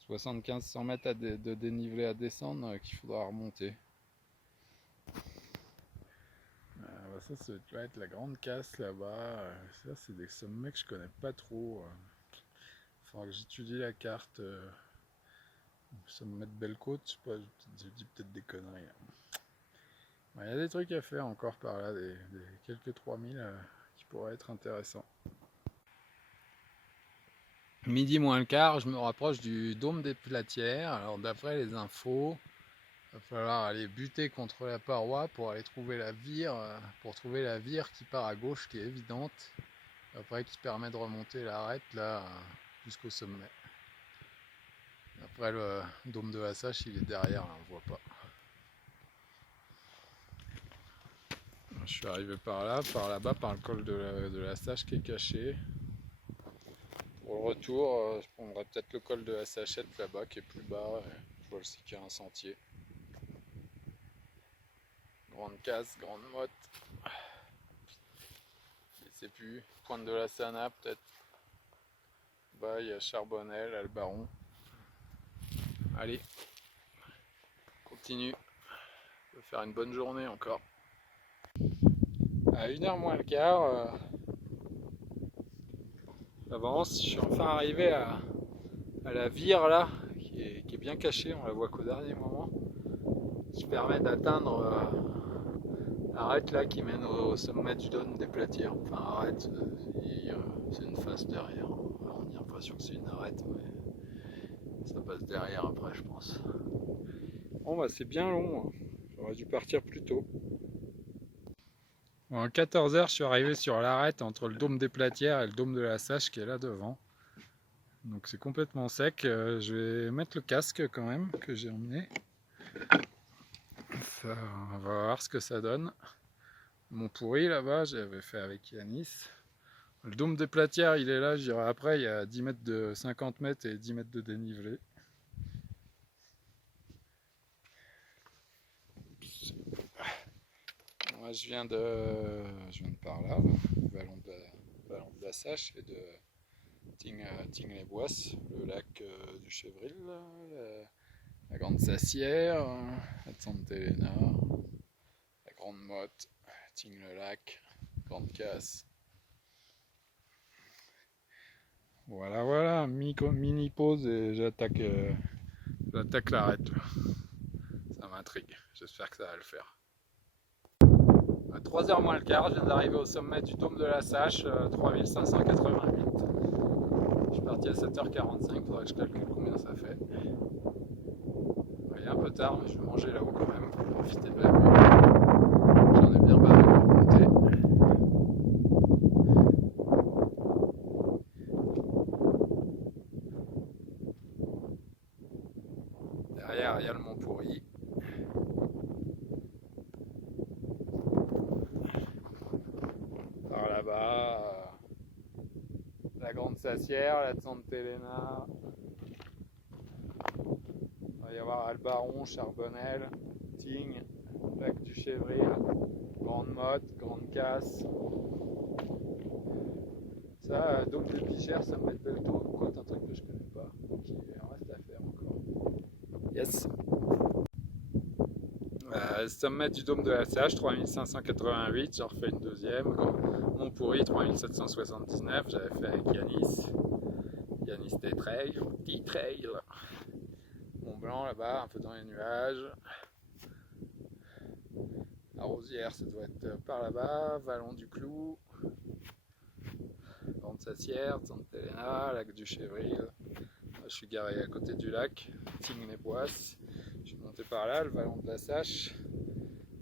75-100 mètres de dénivelé à descendre qu'il faudra remonter. Ça doit être la grande casse là-bas. Ça, c'est des sommets que je connais pas trop. Il faudra que j'étudie la carte. Sommet de Belle-Côte, je sais pas, je dis peut-être des conneries. Il y a des trucs à faire encore par là, quelques 3000 qui pourraient être intéressants. Midi moins le quart, je me rapproche du dôme des Platières. Alors d'après les infos, il va falloir aller buter contre la paroi pour aller trouver la vire, qui part à gauche, qui est évidente, après qui permet de remonter l'arête là jusqu'au sommet. Après le dôme de la Sache, il est derrière, là, on le voit pas. Je suis arrivé par là-bas, par le col de la Sache qui est caché. Pour le retour, je prendrai peut-être le col de la Sachette là-bas qui est plus bas. Je vois aussi qu'il y a un sentier. Grande casse, grande motte. Je sais plus. Pointe de la Sana peut-être. Bah, il y a Charbonnel, Albaron. Allez, continue. On va faire une bonne journée encore. À 1h moins le quart, j'avance. Je suis enfin arrivé à la vire là, qui est bien cachée, on la voit qu'au dernier moment. Qui permet d'atteindre l'arête là qui mène au sommet du dôme des Platières. Enfin arrête, c'est une face derrière. On a l'impression que c'est une arête, mais ça passe derrière après je pense. Bon bah c'est bien long, hein. J'aurais dû partir plus tôt. Bon, à 14h je suis arrivé sur l'arête entre le dôme des Platières et le dôme de la Sache qui est là devant. Donc c'est complètement sec. Je vais mettre le casque quand même que j'ai emmené. Ça, on va voir ce que ça donne. Mon pourri là-bas, j'avais fait avec Yanis. Le dôme des Platières, il est là, je dirais après, il y a 10 mètres de 50 mètres et 10 mètres de dénivelé. Moi je viens de par là, vallon de la Sache et de Tignes-les-Bois, le lac du Chevril, la Grande Sassière, la Santa Elena, la Grande Motte, Tignes-le-Lac, Grande Casse. Voilà, mini pause et j'attaque l'arête. Ça m'intrigue, j'espère que ça va le faire. À 3h moins le quart, je viens d'arriver au sommet du dôme de la Sache, 3588. Je suis parti à 7h45, il faudrait que je calcule combien ça fait. Il est un peu tard, mais je vais manger là-haut quand même pour profiter de la vue. J'en ai bien barré pour monter. Derrière, il y a le Mont Pourri. Par là-bas, la Grande Sassière, la Santa Elena. va y avoir Albaron, Charbonnel, Tignes, Lac du Chevril, Grande Motte, Grande Casse. Ça, Dôme de Pichère, ça me met belle taux. Quoi, c'est un truc que je connais pas. Donc il reste à faire encore. Yes. Sommet du Dôme de la Sage, 3588, j'en refais une deuxième. Montpourri, 3779, j'avais fait avec Yanis. Yanis T-Trail. Mont Blanc là-bas, un peu dans les nuages. La Rosière, ça doit être par là-bas. Vallon du Clou. Grande Sassière, Santa Elena, Lac du Chevril. Je suis garé à côté du lac, Tignes-les-Boisses. Je suis monté par là, le Vallon de la Sache,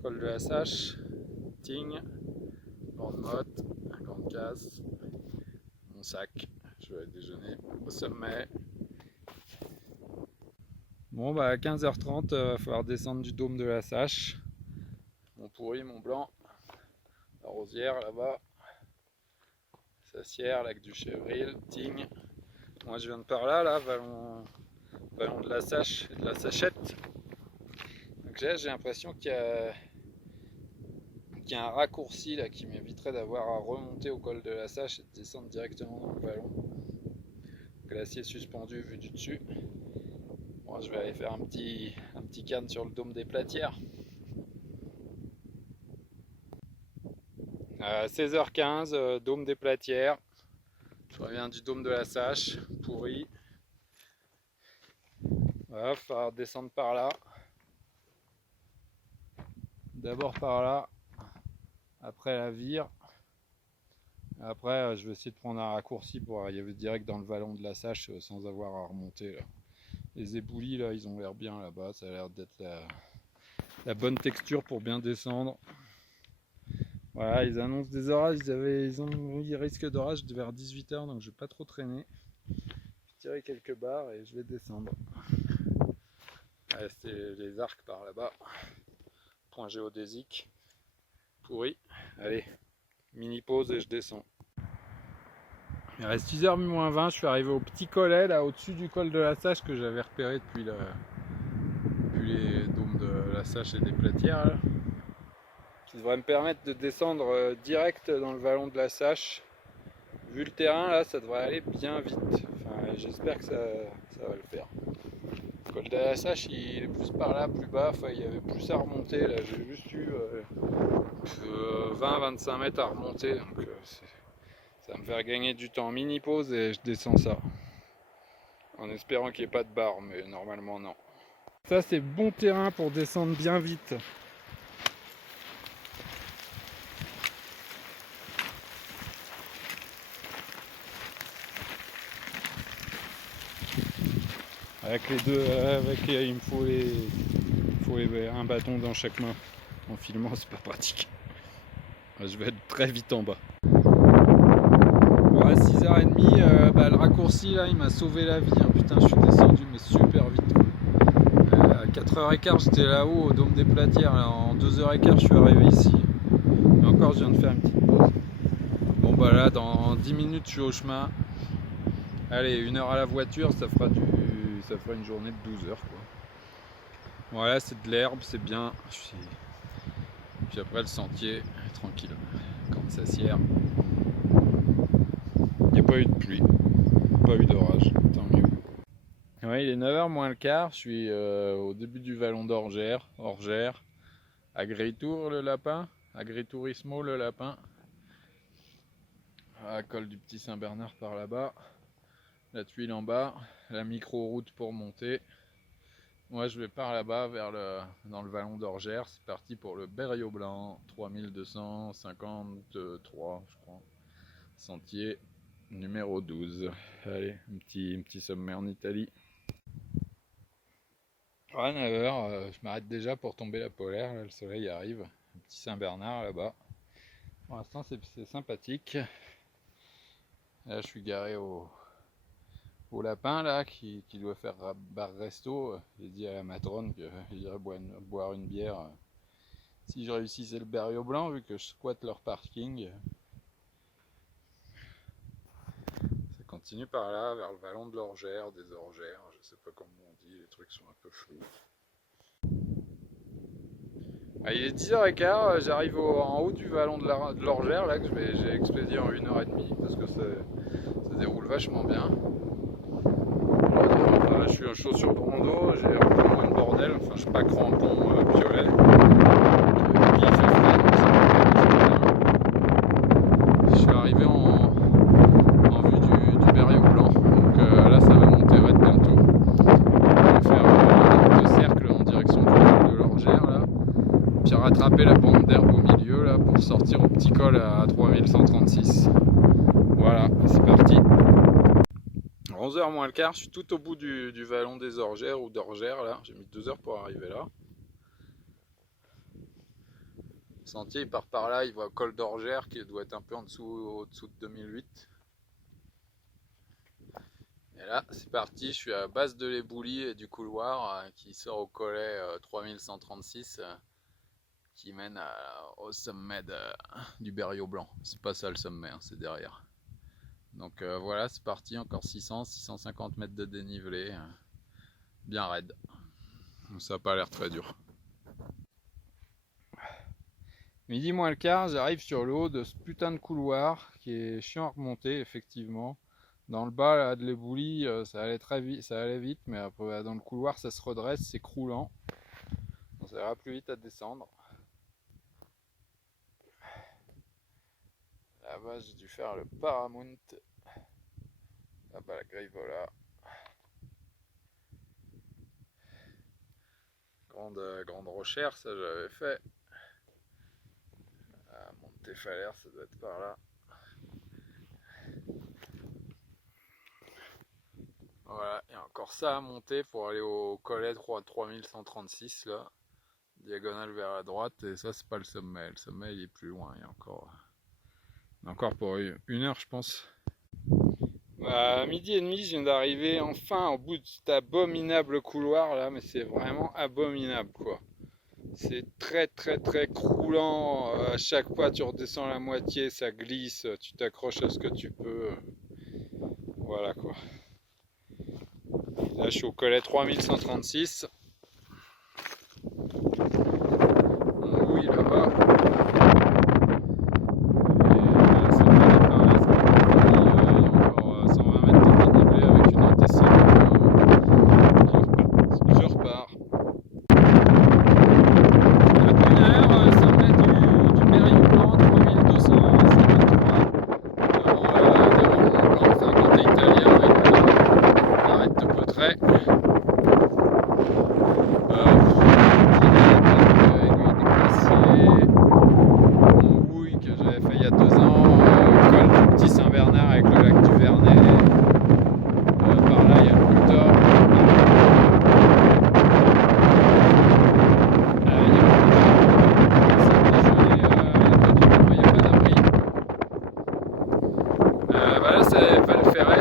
Col de la Sache, Tignes, Grande Motte, Grande Casse, mon sac. Je vais déjeuner au sommet. Bon bah à 15h30, il va falloir descendre du Dôme de la Sache. Montpourri, Mont Blanc, la Rosière là-bas, Sassière, Lac du Chevril, Tignes. Moi je viens de par là, Vallon de la Sache et de la Sachette. Donc j'ai l'impression qu'il y a un raccourci là qui m'éviterait d'avoir à remonter au col de la Sache et de descendre directement dans le vallon. Glacier suspendu vu du dessus. Bon, je vais aller faire un petit canne sur le Dôme des Platières. 16h15, Dôme des Platières. Je reviens du Dôme de la Sache, pourri. Voilà, il va falloir descendre par là. D'abord par là, après la vire. Après, je vais essayer de prendre un raccourci pour arriver direct dans le vallon de la Sache sans avoir à remonter là. Les éboulis là, ils ont l'air bien là-bas, ça a l'air d'être la bonne texture pour bien descendre. Voilà, ils annoncent des orages, ils risquent d'orage vers 18h, donc je vais pas trop traîner. Je vais tirer quelques barres et je vais descendre. C'est les arcs par là-bas. Point géodésique. Pourri. Allez, mini pause et je descends. Il reste 6h moins 20, je suis arrivé au petit collet là au-dessus du col de la Sache que j'avais repéré depuis les dômes de la Sache et des Platières là, qui devrait me permettre de descendre direct dans le vallon de la Sache. Vu le terrain là, ça devrait aller bien vite. Enfin, j'espère que ça va le faire. Le col de la Sache il est plus par là, plus bas, enfin, il y avait plus à remonter là, j'ai juste eu 20-25 mètres à remonter, donc ça va me faire gagner du temps. Mini pause et je descends ça. En espérant qu'il n'y ait pas de barre, mais normalement non. Ça c'est bon terrain pour descendre bien vite. Avec les deux, il me faut un bâton dans chaque main. En filmant c'est pas pratique. Je vais être très vite en bas. Bon, à 6h30, le raccourci là il m'a sauvé la vie. Hein. Putain, je suis descendu mais super vite. À 4h15 j'étais là-haut au Dôme des Platières. Là. En 2h15 je suis arrivé ici. Et encore je viens de faire une petite pause. Bon bah là dans 10 minutes je suis au chemin. Allez, 1 heure à la voiture, ça fera une journée de 12 heures quoi. Voilà, c'est de l'herbe, c'est bien. Puis après le sentier, tranquille. Grande Sassière. Il n'y a pas eu de pluie, pas eu d'orage, tant mieux. Ouais, il est 9h moins le quart, je suis au début du vallon d'Orgère, Agritour le lapin, Agritourismo le lapin. À la col du Petit Saint-Bernard par là-bas. La tuile en bas, la micro-route pour monter. Moi je vais par là-bas dans le vallon d'Orgère, c'est parti pour le Berriot Blanc, 3253 je crois, sentier numéro 12. Allez, un petit sommet en Italie. À 9h, je m'arrête déjà pour tomber la polaire, là, le soleil arrive, le Petit Saint-Bernard là-bas. Pour l'instant c'est sympathique. Là je suis garé au lapin là qui doit faire bar resto. J'ai dit à la matrone que j'irais boire une bière si je réussissais le Berriot Blanc vu que je squatte leur parking. Ça continue par là, vers le vallon de l'Orgère, des Orgères, je sais pas comment on dit, les trucs sont un peu flous. Ah, il est 10h15, j'arrive en haut du vallon de l'Orgère, là, que j'ai expédié en 1h30, parce que ça déroule vachement bien. Je suis en chaussure de rando, j'ai un peu moins de bordel, enfin je suis pas crampon violet. Je suis arrivé en vue du Berriot Blanc, donc là ça va monter raide bientôt. Je vais faire un cercle en direction du col de l'Orgère là, puis rattraper la bande d'herbe au milieu là pour sortir au petit col à 3136. Voilà, c'est parti. 11h moins le quart, je suis tout au bout du vallon des Orgères ou d'Orgère là, j'ai mis 2 heures pour arriver là. Le sentier il part par là, il va au col d'Orgère qui doit être un peu au-dessous de 2008. Et là c'est parti, je suis à la base de l'éboulis et du couloir qui sort au collet 3136 qui mène au sommet du Berriot Blanc. C'est pas ça le sommet, hein, c'est derrière. Donc voilà, c'est parti, encore 650 mètres de dénivelé, bien raide. Ça n'a pas l'air très dur. Midi moins le quart, j'arrive sur le haut de ce putain de couloir qui est chiant à remonter, effectivement. Dans le bas là, de l'éboulis, ça allait très vite, ça allait vite, mais après, dans le couloir, ça se redresse, c'est croulant. Donc, ça ira plus vite à descendre. Là-bas, j'ai dû faire le Paramount. Là-bas, la Grivola. Grande Rochère, ça j'avais fait. Montéfalaire, ça doit être par là. Voilà, il y a encore ça à monter pour aller au collet 3136 là. Diagonale vers la droite, et ça c'est pas le sommet. Le sommet il est plus loin, il y a encore pour 1 heure je pense. À midi et demi, je viens d'arriver enfin au bout de cet abominable couloir là, mais c'est vraiment abominable quoi. C'est très croulant, à chaque fois tu redescends la moitié, ça glisse, tu t'accroches à ce que tu peux. Voilà quoi. Là je suis au collet 3136. On bouille là-bas.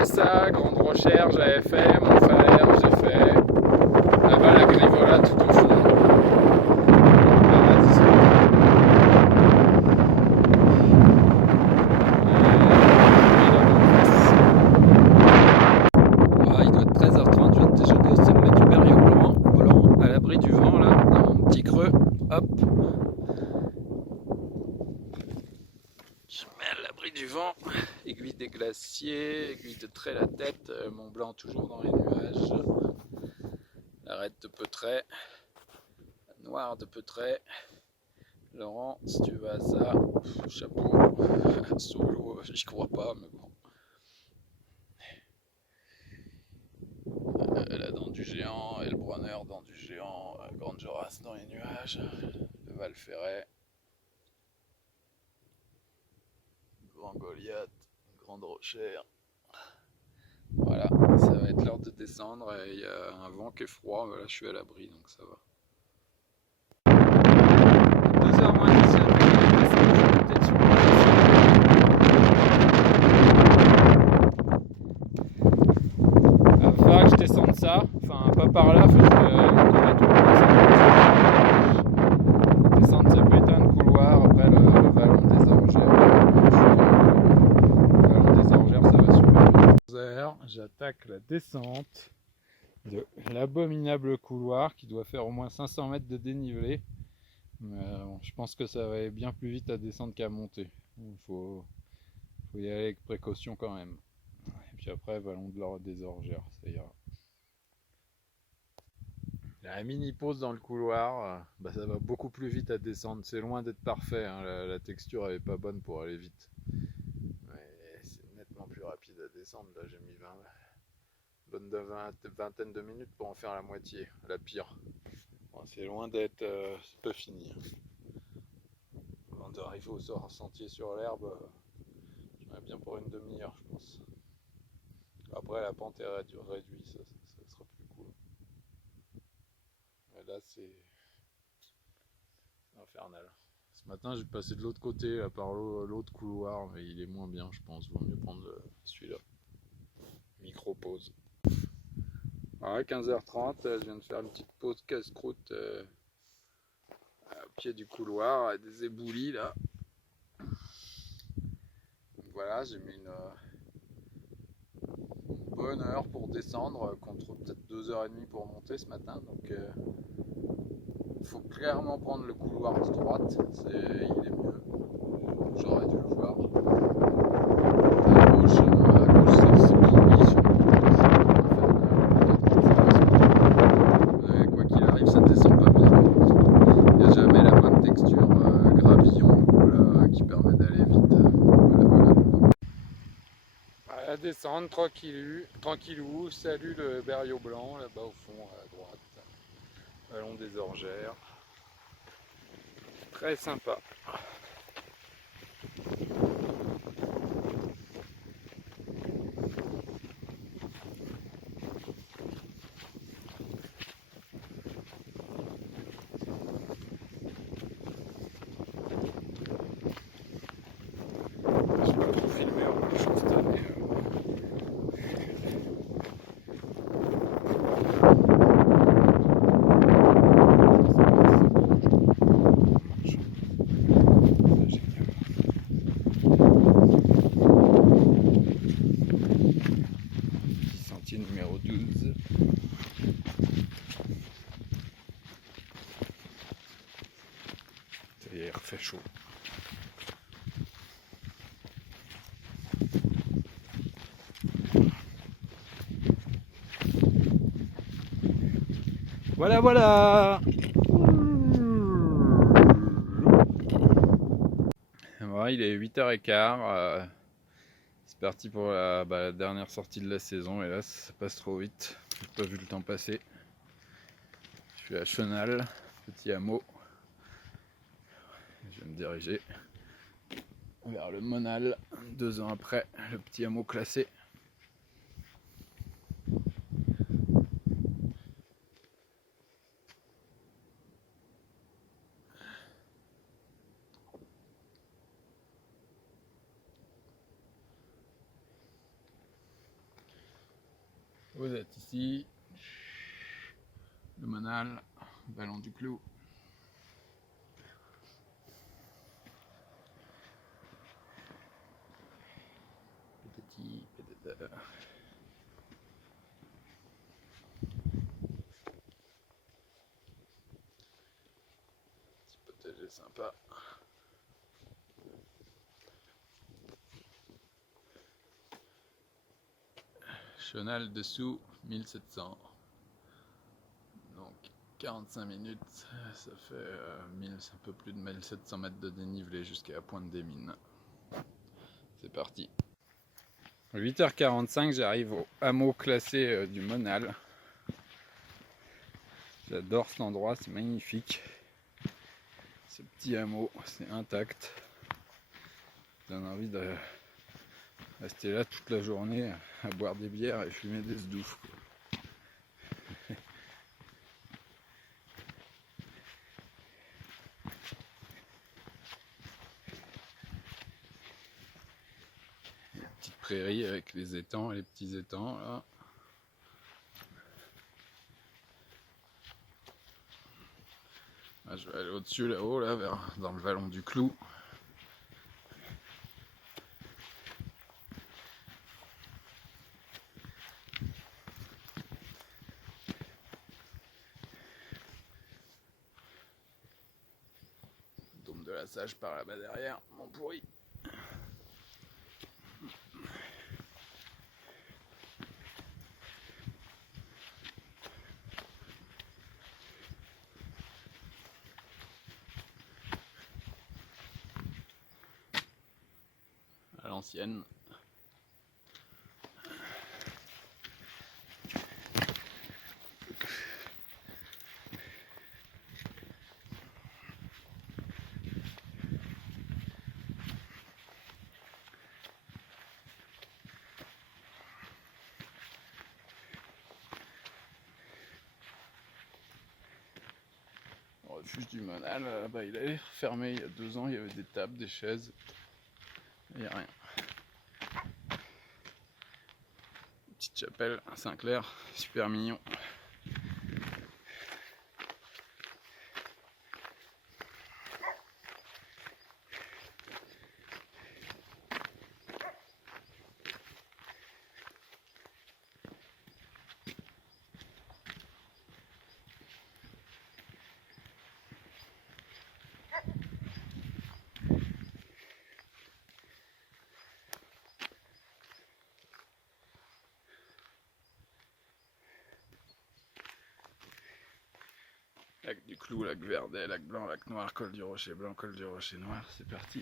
Ça, Grande Rochère, j'avais fait, Montfalaire, j'ai fait. Là-bas, la Grivola tout au fond. Il doit être 13h30, je viens de déjeuner au sommet du Berriot Blanc, à l'abri du vent, là, dans mon petit creux. Hop. Je mets à l'abri du vent. Aiguille des glaciers, aiguille de trait la tête, Mont Blanc toujours dans les nuages, l'arête de Peutret, Noire de Peutret. Laurent, si tu vas à ça, chapeau, solo, j'y crois pas, mais bon. La dent du géant, Elbronner, dent du géant, Grande Jorasse dans les nuages, le Val Ferret, Grand Goliath, Grande Rochère. Voilà, ça va être l'heure de descendre et il y a un vent qui est froid, mais là je suis à l'abri donc ça va. 2h moins 10, il va falloir que je descende ça, enfin pas par là, faut que je descendre ce putain de couloir après le vallon des Orgères. Le vallon des Orgères, ça va super bien. 14h, j'attaque la descente de l'abominable couloir qui doit faire au moins 500 mètres de dénivelé. Mais bon, je pense que ça va aller bien plus vite à descendre qu'à monter. Il faut y aller avec précaution quand même. Et puis après, vallon des Orgères, ça ira. La mini pause dans le couloir, ça va beaucoup plus vite à descendre. C'est loin d'être parfait, hein. La texture elle est pas bonne pour aller vite. Mais c'est nettement plus rapide à descendre. Là j'ai mis 20 de minutes pour en faire la moitié, la pire. Bon, c'est loin d'être c'est pas fini. Avant d'arriver au sentier sur l'herbe, j'en ai bien pour une demi-heure je pense. Après la pente est réduite, ça sera plus cool. Et là c'est infernal. Ce matin j'ai passé de l'autre côté là, par l'autre couloir, mais il est moins bien je pense. Vaut mieux prendre celui-là. Micro pause. À 15h30, je viens de faire une petite pause casse-croûte au pied du couloir, des éboulis là. Donc voilà, j'ai mis une bonne heure pour descendre contre peut-être 2h30 pour monter ce matin. Donc il faut clairement prendre le couloir de droite, il est mieux. J'aurais dû le voir. À gauche c'est fini sur quoi qu'il arrive, ça descend pas bien. Il n'y a jamais la bonne texture gravillon là, qui permet d'aller vite. Voilà. À la descente, tranquillou, salut le Berriot Blanc, là-bas au fond, à droite. Vallon des Orgères. Très sympa. Je peux trop filmer en plus cette année. Sentier numéro 12. Ça y est, il refait chaud. Voilà. Voilà, il est 8h15. C'est parti pour la dernière sortie de la saison. Et là, ça passe trop vite. J'ai pas vu le temps passer. Je suis à Chenal, petit hameau. Je vais me diriger vers le Monal. 2 ans après, le petit hameau classé. Vous êtes ici, le Monal, Vallon du Clou. Petit potager sympa. Chenal dessous, 1700. Donc 45 minutes, ça fait un peu plus de 1700 mètres de dénivelé jusqu'à la pointe des mines. C'est parti. 8h45, j'arrive au hameau classé du Monal. J'adore cet endroit, c'est magnifique. Ce petit hameau, c'est intact. Ça donne envie de rester là toute la journée à boire des bières et fumer des sdoufs. Petite prairie avec les étangs et les petits étangs là. Là, je vais aller au-dessus là-haut là, dans le vallon du Clou. passage par là-bas derrière, mon pourri. À l'ancienne. Le refuge du Monal, là-bas il est fermé il y a 2 ans, il y avait des tables, des chaises, il n'y a rien. Petite chapelle à Saint-Clair, super mignon. Lac du Clou, lac Verdet, lac Blanc, lac Noir, col du Rocher Blanc, col du Rocher Noir, c'est parti.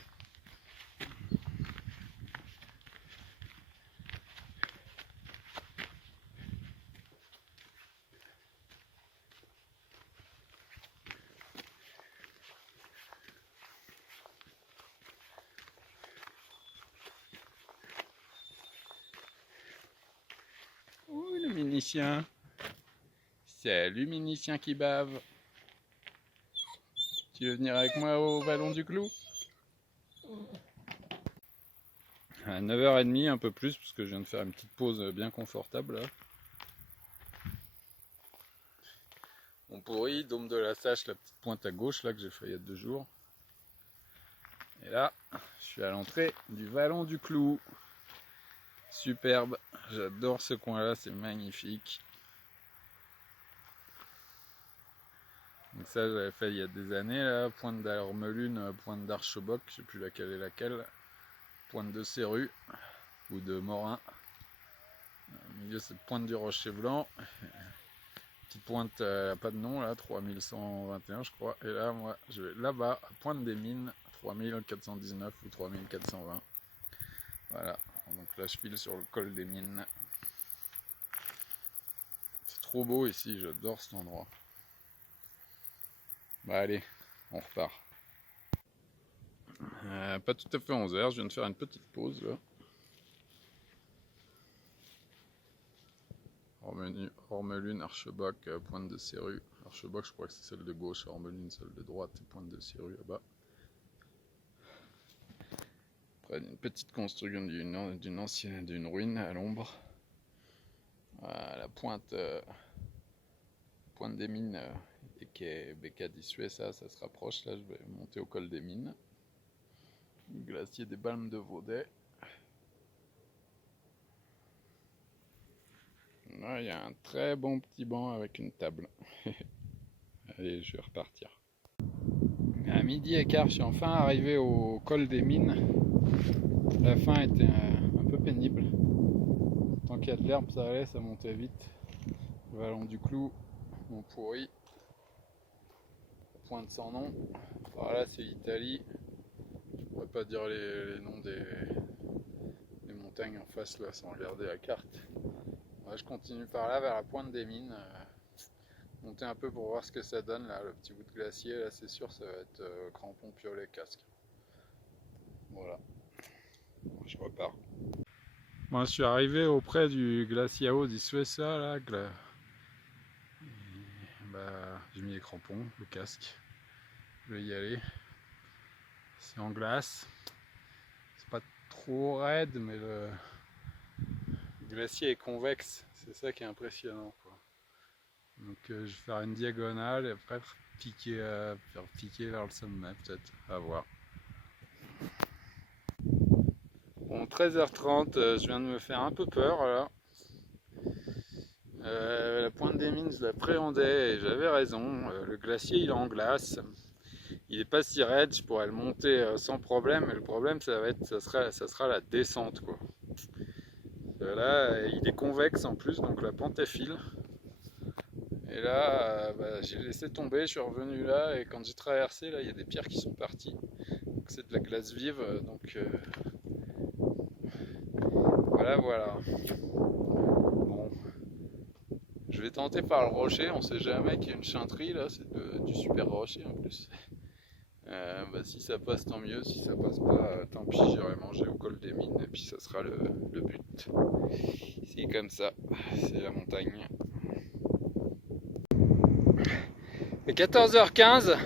Ouh, le minicien. Salut minicien qui bave. Tu veux venir avec moi au Vallon du Clou? À 9h30, un peu plus, parce que je viens de faire une petite pause bien confortable là. Mon pourri, dôme de la Sache, la petite pointe à gauche là que j'ai fait il y a 2 jours. Et là, je suis à l'entrée du Vallon du Clou. Superbe, j'adore ce coin là, c'est magnifique. Donc ça j'avais fait il y a des années là, pointe d'Armelune, pointe d'Archeboc, je sais plus laquelle est laquelle, pointe de Cérus ou de Morin. Au milieu c'est pointe du Rocher Blanc, petite pointe pas de nom là, 3121 je crois, et là moi je vais là-bas, à Pointe des Mines, 3419 ou 3420. Voilà, donc là je file sur le col des Mines. C'est trop beau ici, j'adore cet endroit. Bah allez, on repart. Pas tout à fait 11h, je viens de faire une petite pause là. Ormelune, Archeboc, pointe de Cérus. Archeboc je crois que c'est celle de gauche, Ormelune celle de droite et pointe de Cérus là-bas. Près d'une petite construction d'une ruine à l'ombre. La pointe des Mines et qui est Becca d'Issué, ça se rapproche. Là je vais monter au col des Mines. Le glacier des Balmes de Vaudet. Là il y a un très bon petit banc avec une table. Allez, je vais repartir. À 12h15, je suis enfin arrivé au col des Mines. La fin était un peu pénible. Tant qu'il y a de l'herbe, ça allait, ça montait vite. Le Vallon du Clou, mon pourri. Pointe sans nom. Par là, c'est l'Italie. Je pourrais pas dire les noms des montagnes en face là sans regarder la carte. Ouais, je continue par là vers la pointe des Mines. Monter un peu pour voir ce que ça donne là, le petit bout de glacier là, c'est sûr ça va être crampon, piolet, casque. Voilà, je repars. Moi je suis arrivé auprès du glaciao d'Issuesa là, j'ai mis les crampons, le casque, je vais y aller. C'est en glace, c'est pas trop raide mais le glacier est convexe, c'est ça qui est impressionnant quoi. Donc je vais faire une diagonale et après faire piquer vers le sommet peut-être, à voir. Bon, 13h30, je viens de me faire un peu peur là. La pointe des Mines, je l'appréhendais et j'avais raison. Le glacier il est en glace. il est pas si raide, je pourrais le monter sans problème, mais le problème ça sera la descente quoi. Là il est convexe en plus, donc la pente est file. Et là j'ai laissé tomber, je suis revenu là, et quand j'ai traversé là il y a des pierres qui sont parties. C'est de la glace vive, donc voilà. Bon. Je vais tenter par le rocher, on sait jamais qu'il y a une chinterie là, c'est du super rocher en plus. Si ça passe tant mieux, si ça passe pas tant pis, j'irai manger au col des mines et puis ça sera le but. C'est comme ça, c'est la montagne. Et 14h15,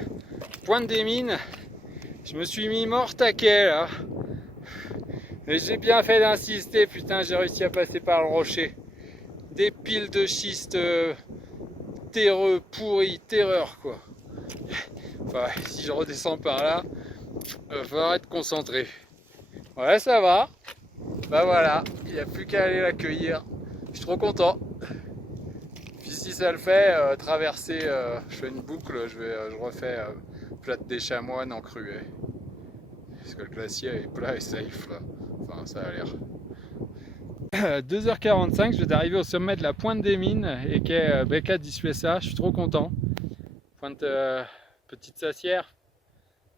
pointe des mines, je me suis mis mort taquet là. Mais j'ai bien fait d'insister, putain j'ai réussi à passer par le rocher. Des piles de schiste terreux, pourris, terreur quoi. Enfin, si je redescends par là, il va falloir être concentré. Ouais, ça va. Bah voilà, il n'y a plus qu'à aller l'accueillir. Je suis trop content. Puis si ça le fait, traverser, je fais une boucle, je refais plate des chamois en cruet. Parce que le glacier est plat et safe là. Enfin, ça a l'air. 2h45, je vais d'arriver au sommet de la pointe des mines et qu'est Becca d'Issuessa. Je suis trop content. Pointe petite sacière,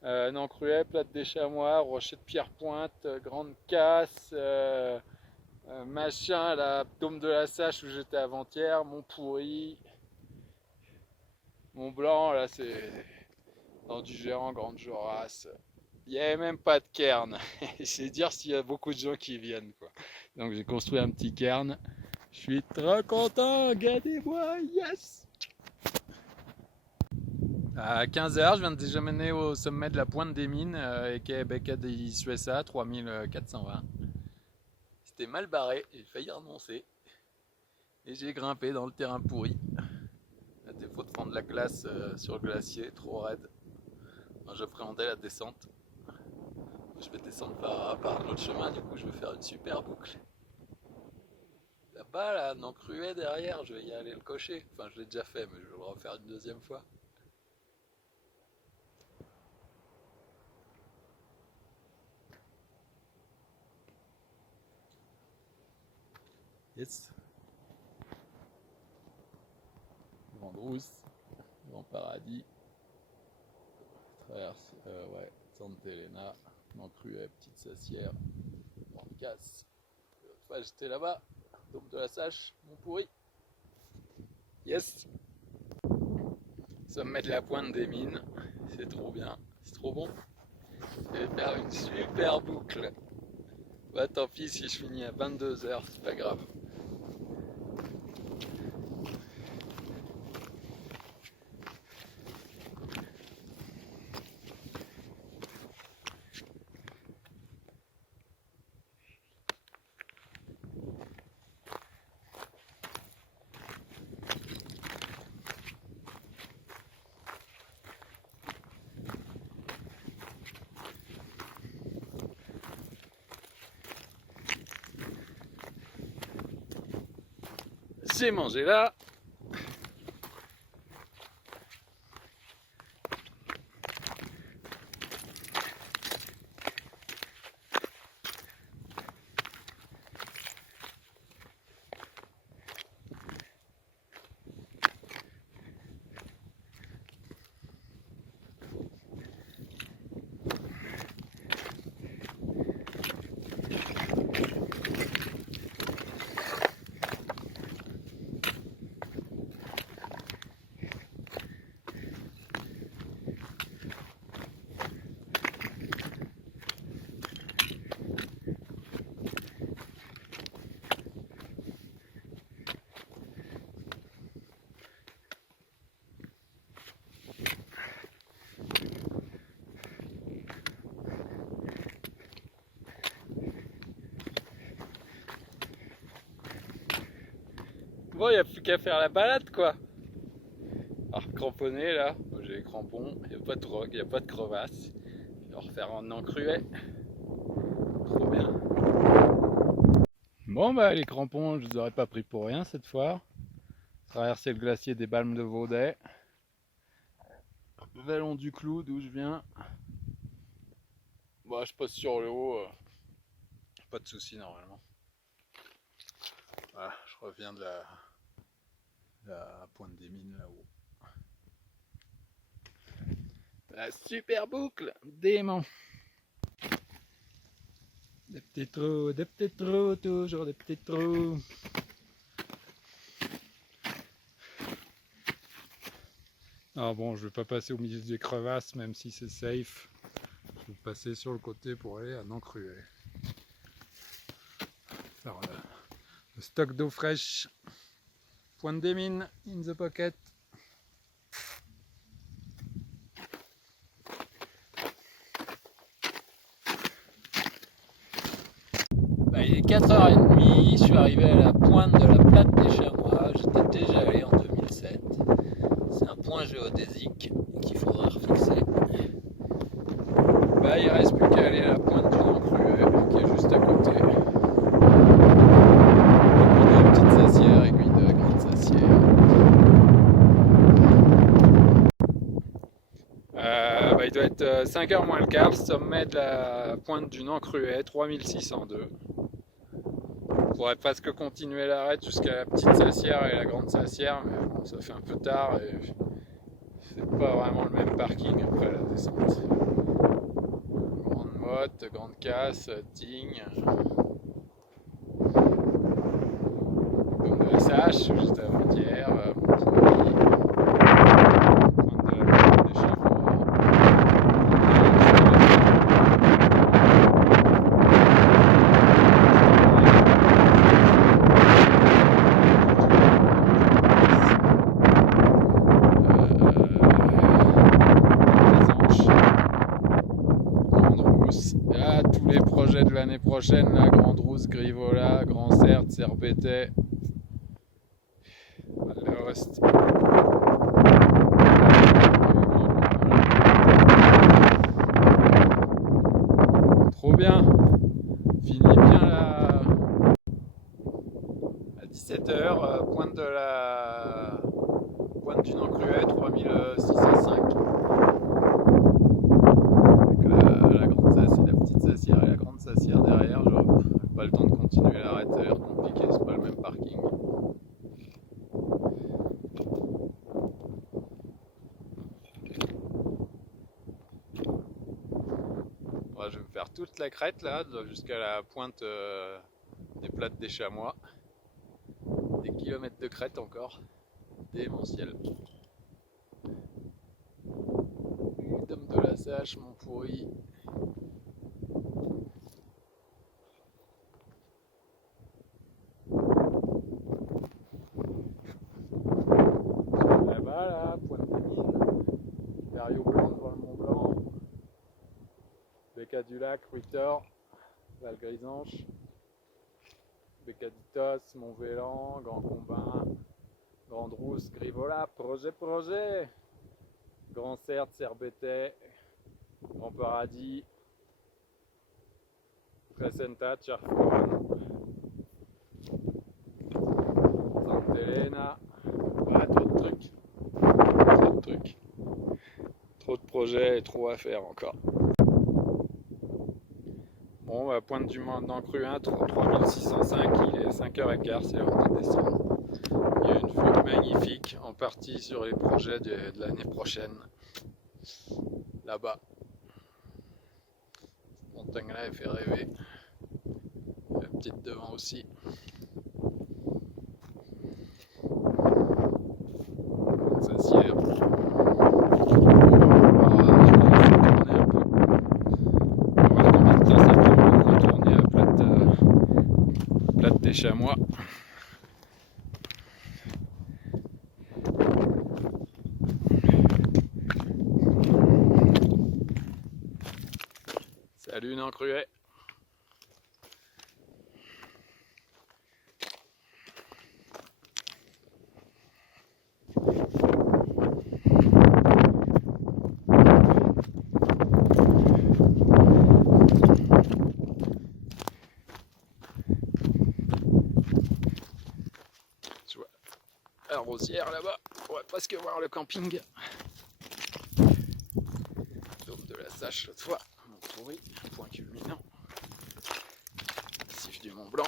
Nancruet, plate des chamois, rocher de pierre-pointe, grande casse, machin, la dôme de la Sache où j'étais avant-hier, Mont Pourri, Mont Blanc, là c'est dans du Gérant, Grande Jorasse. Il n'y avait même pas de cairn. C'est dire s'il y a beaucoup de gens qui viennent quoi. Donc j'ai construit un petit cairn. Je suis trop content, regardez-moi, yes! À 15h, je viens de déjà mener au sommet de la pointe des mines, qui est Becca d'Issuessa, 3420. C'était mal barré, j'ai failli renoncer. Et j'ai grimpé dans le terrain pourri. À défaut de prendre la glace sur le glacier, trop raide. J'appréhendais la descente. Je vais descendre par un autre chemin, du coup je vais faire une super boucle. Là-bas, là, Nancruet derrière, je vais y aller le cocher. Enfin, je l'ai déjà fait, mais je vais le refaire une deuxième fois. Yes. Grande Rousse, Grand Paradis, traverse, Santa Elena, Nancruet, Petite Sacière, Grande Casse. L'autre fois j'étais là-bas, Dôme de la Sache, Mont Pourri. Yes. Sommet de la pointe des mines, c'est trop bien, c'est trop bon. Je vais faire une super boucle. Bah tant pis si je finis à 22h, c'est pas grave. J'ai mangé là. Bon, il n'y a plus qu'à faire la balade quoi. Alors cramponné là, j'ai les crampons, il n'y a pas de drogue, il n'y a pas de crevasse. Je vais refaire en Nancruet. Trop bien. Bon bah les crampons, je les aurais pas pris pour rien cette fois. Traverser le glacier des Balmes de Vaudet. Vallon du Clou, d'où je viens. Bon, je passe sur le haut, pas de soucis normalement. Voilà, je reviens de la pointe des mines là-haut. La super boucle, dément. Des petits trous, toujours des petits trous. Ah bon, je vais pas passer au milieu des crevasses, même si c'est safe. Je vais passer sur le côté pour aller à Nancruet. Faire le stock d'eau fraîche. Pointe des mines, in the pocket. Il est 4h30, je suis arrivé à la pointe de la Plate des Chamois. J'étais déjà allé en 2007. C'est un point géodésique qu'il faudra refixer. Il ne reste plus qu'à aller à la pointe du Nancruet qui est juste à côté. Aiguille de petite sacière, aiguille de grande sacière. Il doit être 5h moins le quart, sommet de la pointe du Nancruet, 3602. On pourrait presque continuer l'arête jusqu'à la petite sacière et la grande sacière, mais bon, ça fait un peu tard et c'est pas vraiment le même parking après la descente. Grande motte, grande casse, Tignes, Dôme de la Sache, juste avant hier, Montreuil, pointe de la Plate des Chamois. Tous les projets de l'année prochaine, là, Grande Rousse, Grivola, Grand Certe, Serbetet, Val-d'Aoste. Trop bien, fini bien à 17h, pointe du Nancruet, 3605. La grande sacière, la petite sacière et la grande sacière derrière, j'aurai pas le temps de continuer l'arête, ça a l'air compliqué, c'est pas le même parking. Je vais me faire toute la crête là, jusqu'à la pointe des Plates des Chamois. Des kilomètres de crête encore, démentiel. Dôme de la Sache, Montpourri. Là-bas, là, pointe des mines, Berriot Blanc devant le Mont Blanc, Becca du Lac, Ruitor, Val Grisanche, Becca-d'Itos, Montvélan, Grand Combin, Grande Rousse, Grivola, projet, Grand Certe, Serbetet, Grand Paradis, Crescenta, Cherforan, Santa Elena, trop de trucs, trop de projets et trop à faire encore. Bon, pointe du Nancruet 3605, il est 5h15, c'est l'heure de descendre. Il y a une vue magnifique, en partie sur les projets de l'année prochaine. Là-bas. Cette montagne-là, elle fait rêver. La petite devant aussi. Sacière. Plate des Chamois. Salut Nancruet. Je vois la rosière là-bas. On va presque voir le camping. traçage cette fois, mon pourri, point culminant, massif du Mont Blanc,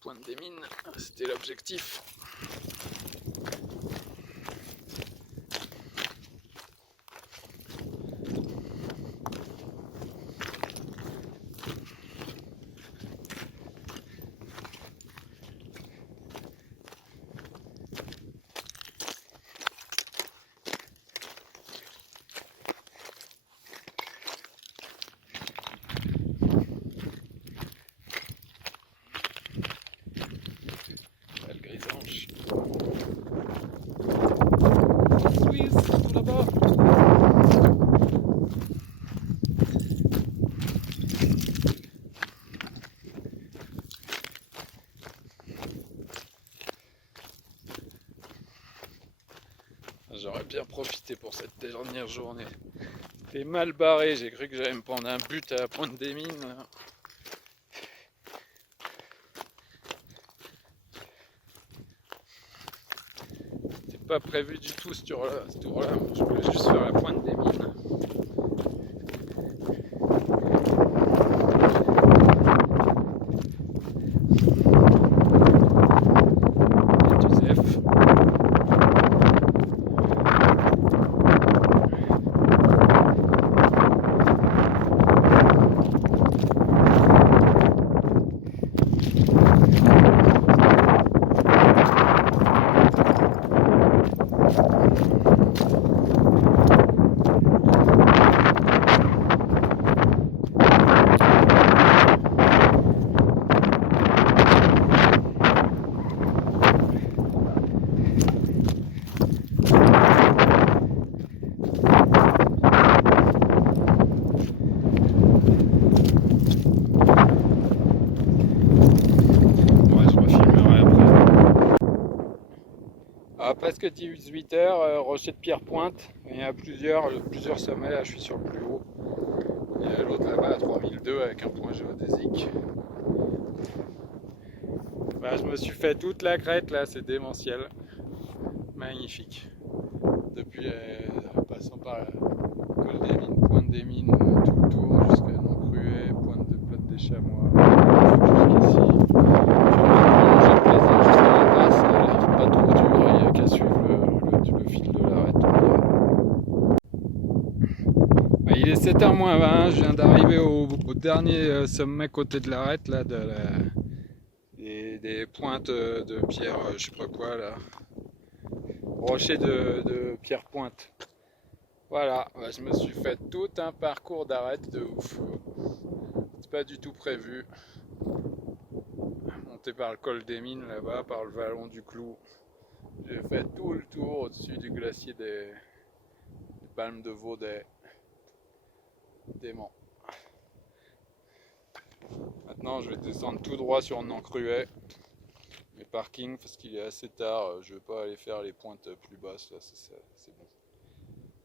pointe des mines, c'était l'objectif. J'aurais bien profité pour cette dernière journée. T'es mal barré, j'ai cru que j'allais me prendre un but à la pointe des mines. C'était pas prévu du tout ce tour-là. Je voulais juste faire la pointe des mines. Presque 18 heures, rocher de Pierre-Pointe, il y a plusieurs sommets, là je suis sur le plus haut, il y a l'autre là-bas à 3002 avec un point géodésique. Bah, je me suis fait toute la crête là, c'est démentiel, magnifique, depuis passant par col des mines, pointe des mines, tout le tour jusqu'à Noncruet, pointe de Plate des Chamois, jusqu'ici. Il est 7h moins 20, je viens d'arriver au dernier sommet côté de l'arête là, des pointes de pierre, je sais pas quoi là, rocher de pierre pointe. Voilà, bah, je me suis fait tout un parcours d'arête de ouf, c'est pas du tout prévu. Monté par le col des mines là-bas, par le vallon du Clou, j'ai fait tout le tour au-dessus du glacier des Palmes de Vaudet. Dément. Maintenant je vais descendre tout droit sur Noncruet, mes parkings, parce qu'il est assez tard, je vais pas aller faire les pointes plus basses là, c'est bon.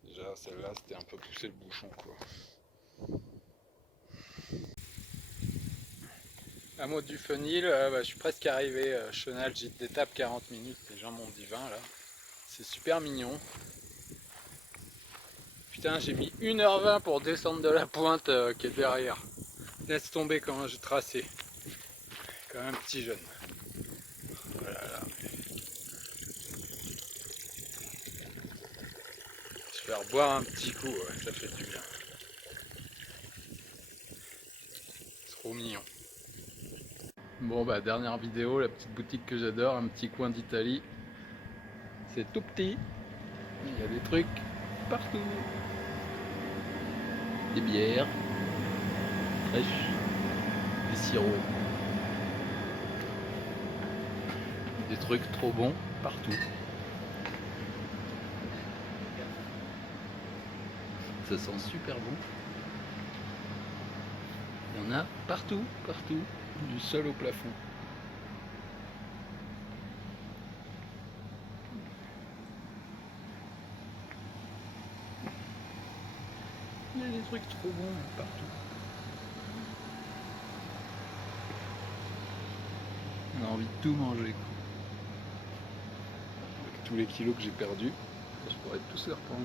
Déjà celle-là c'était un peu pousser le bouchon quoi. Hameau du Fenil, je suis presque arrivé, Chenal, gîte d'étape 40 minutes, les gens m'ont dit 20 là. C'est super mignon. Putain, j'ai mis 1h20 pour descendre de la pointe qui est derrière. Laisse tomber comment j'ai tracé. Quand même petit jeune. Voilà, là. Je vais reboire un petit coup, ouais, ça fait du bien. Trop mignon. Bon bah dernière vidéo, la petite boutique que j'adore, un petit coin d'Italie. C'est tout petit. Il y a des trucs partout. Des bières fraîches, des sirops, des trucs trop bons partout. Ça sent super bon. Il y en a partout, du sol au plafond. Il y a des trucs trop bons partout. On a envie de tout manger. Avec tous les kilos que j'ai perdus, je pourrais tous les reprendre.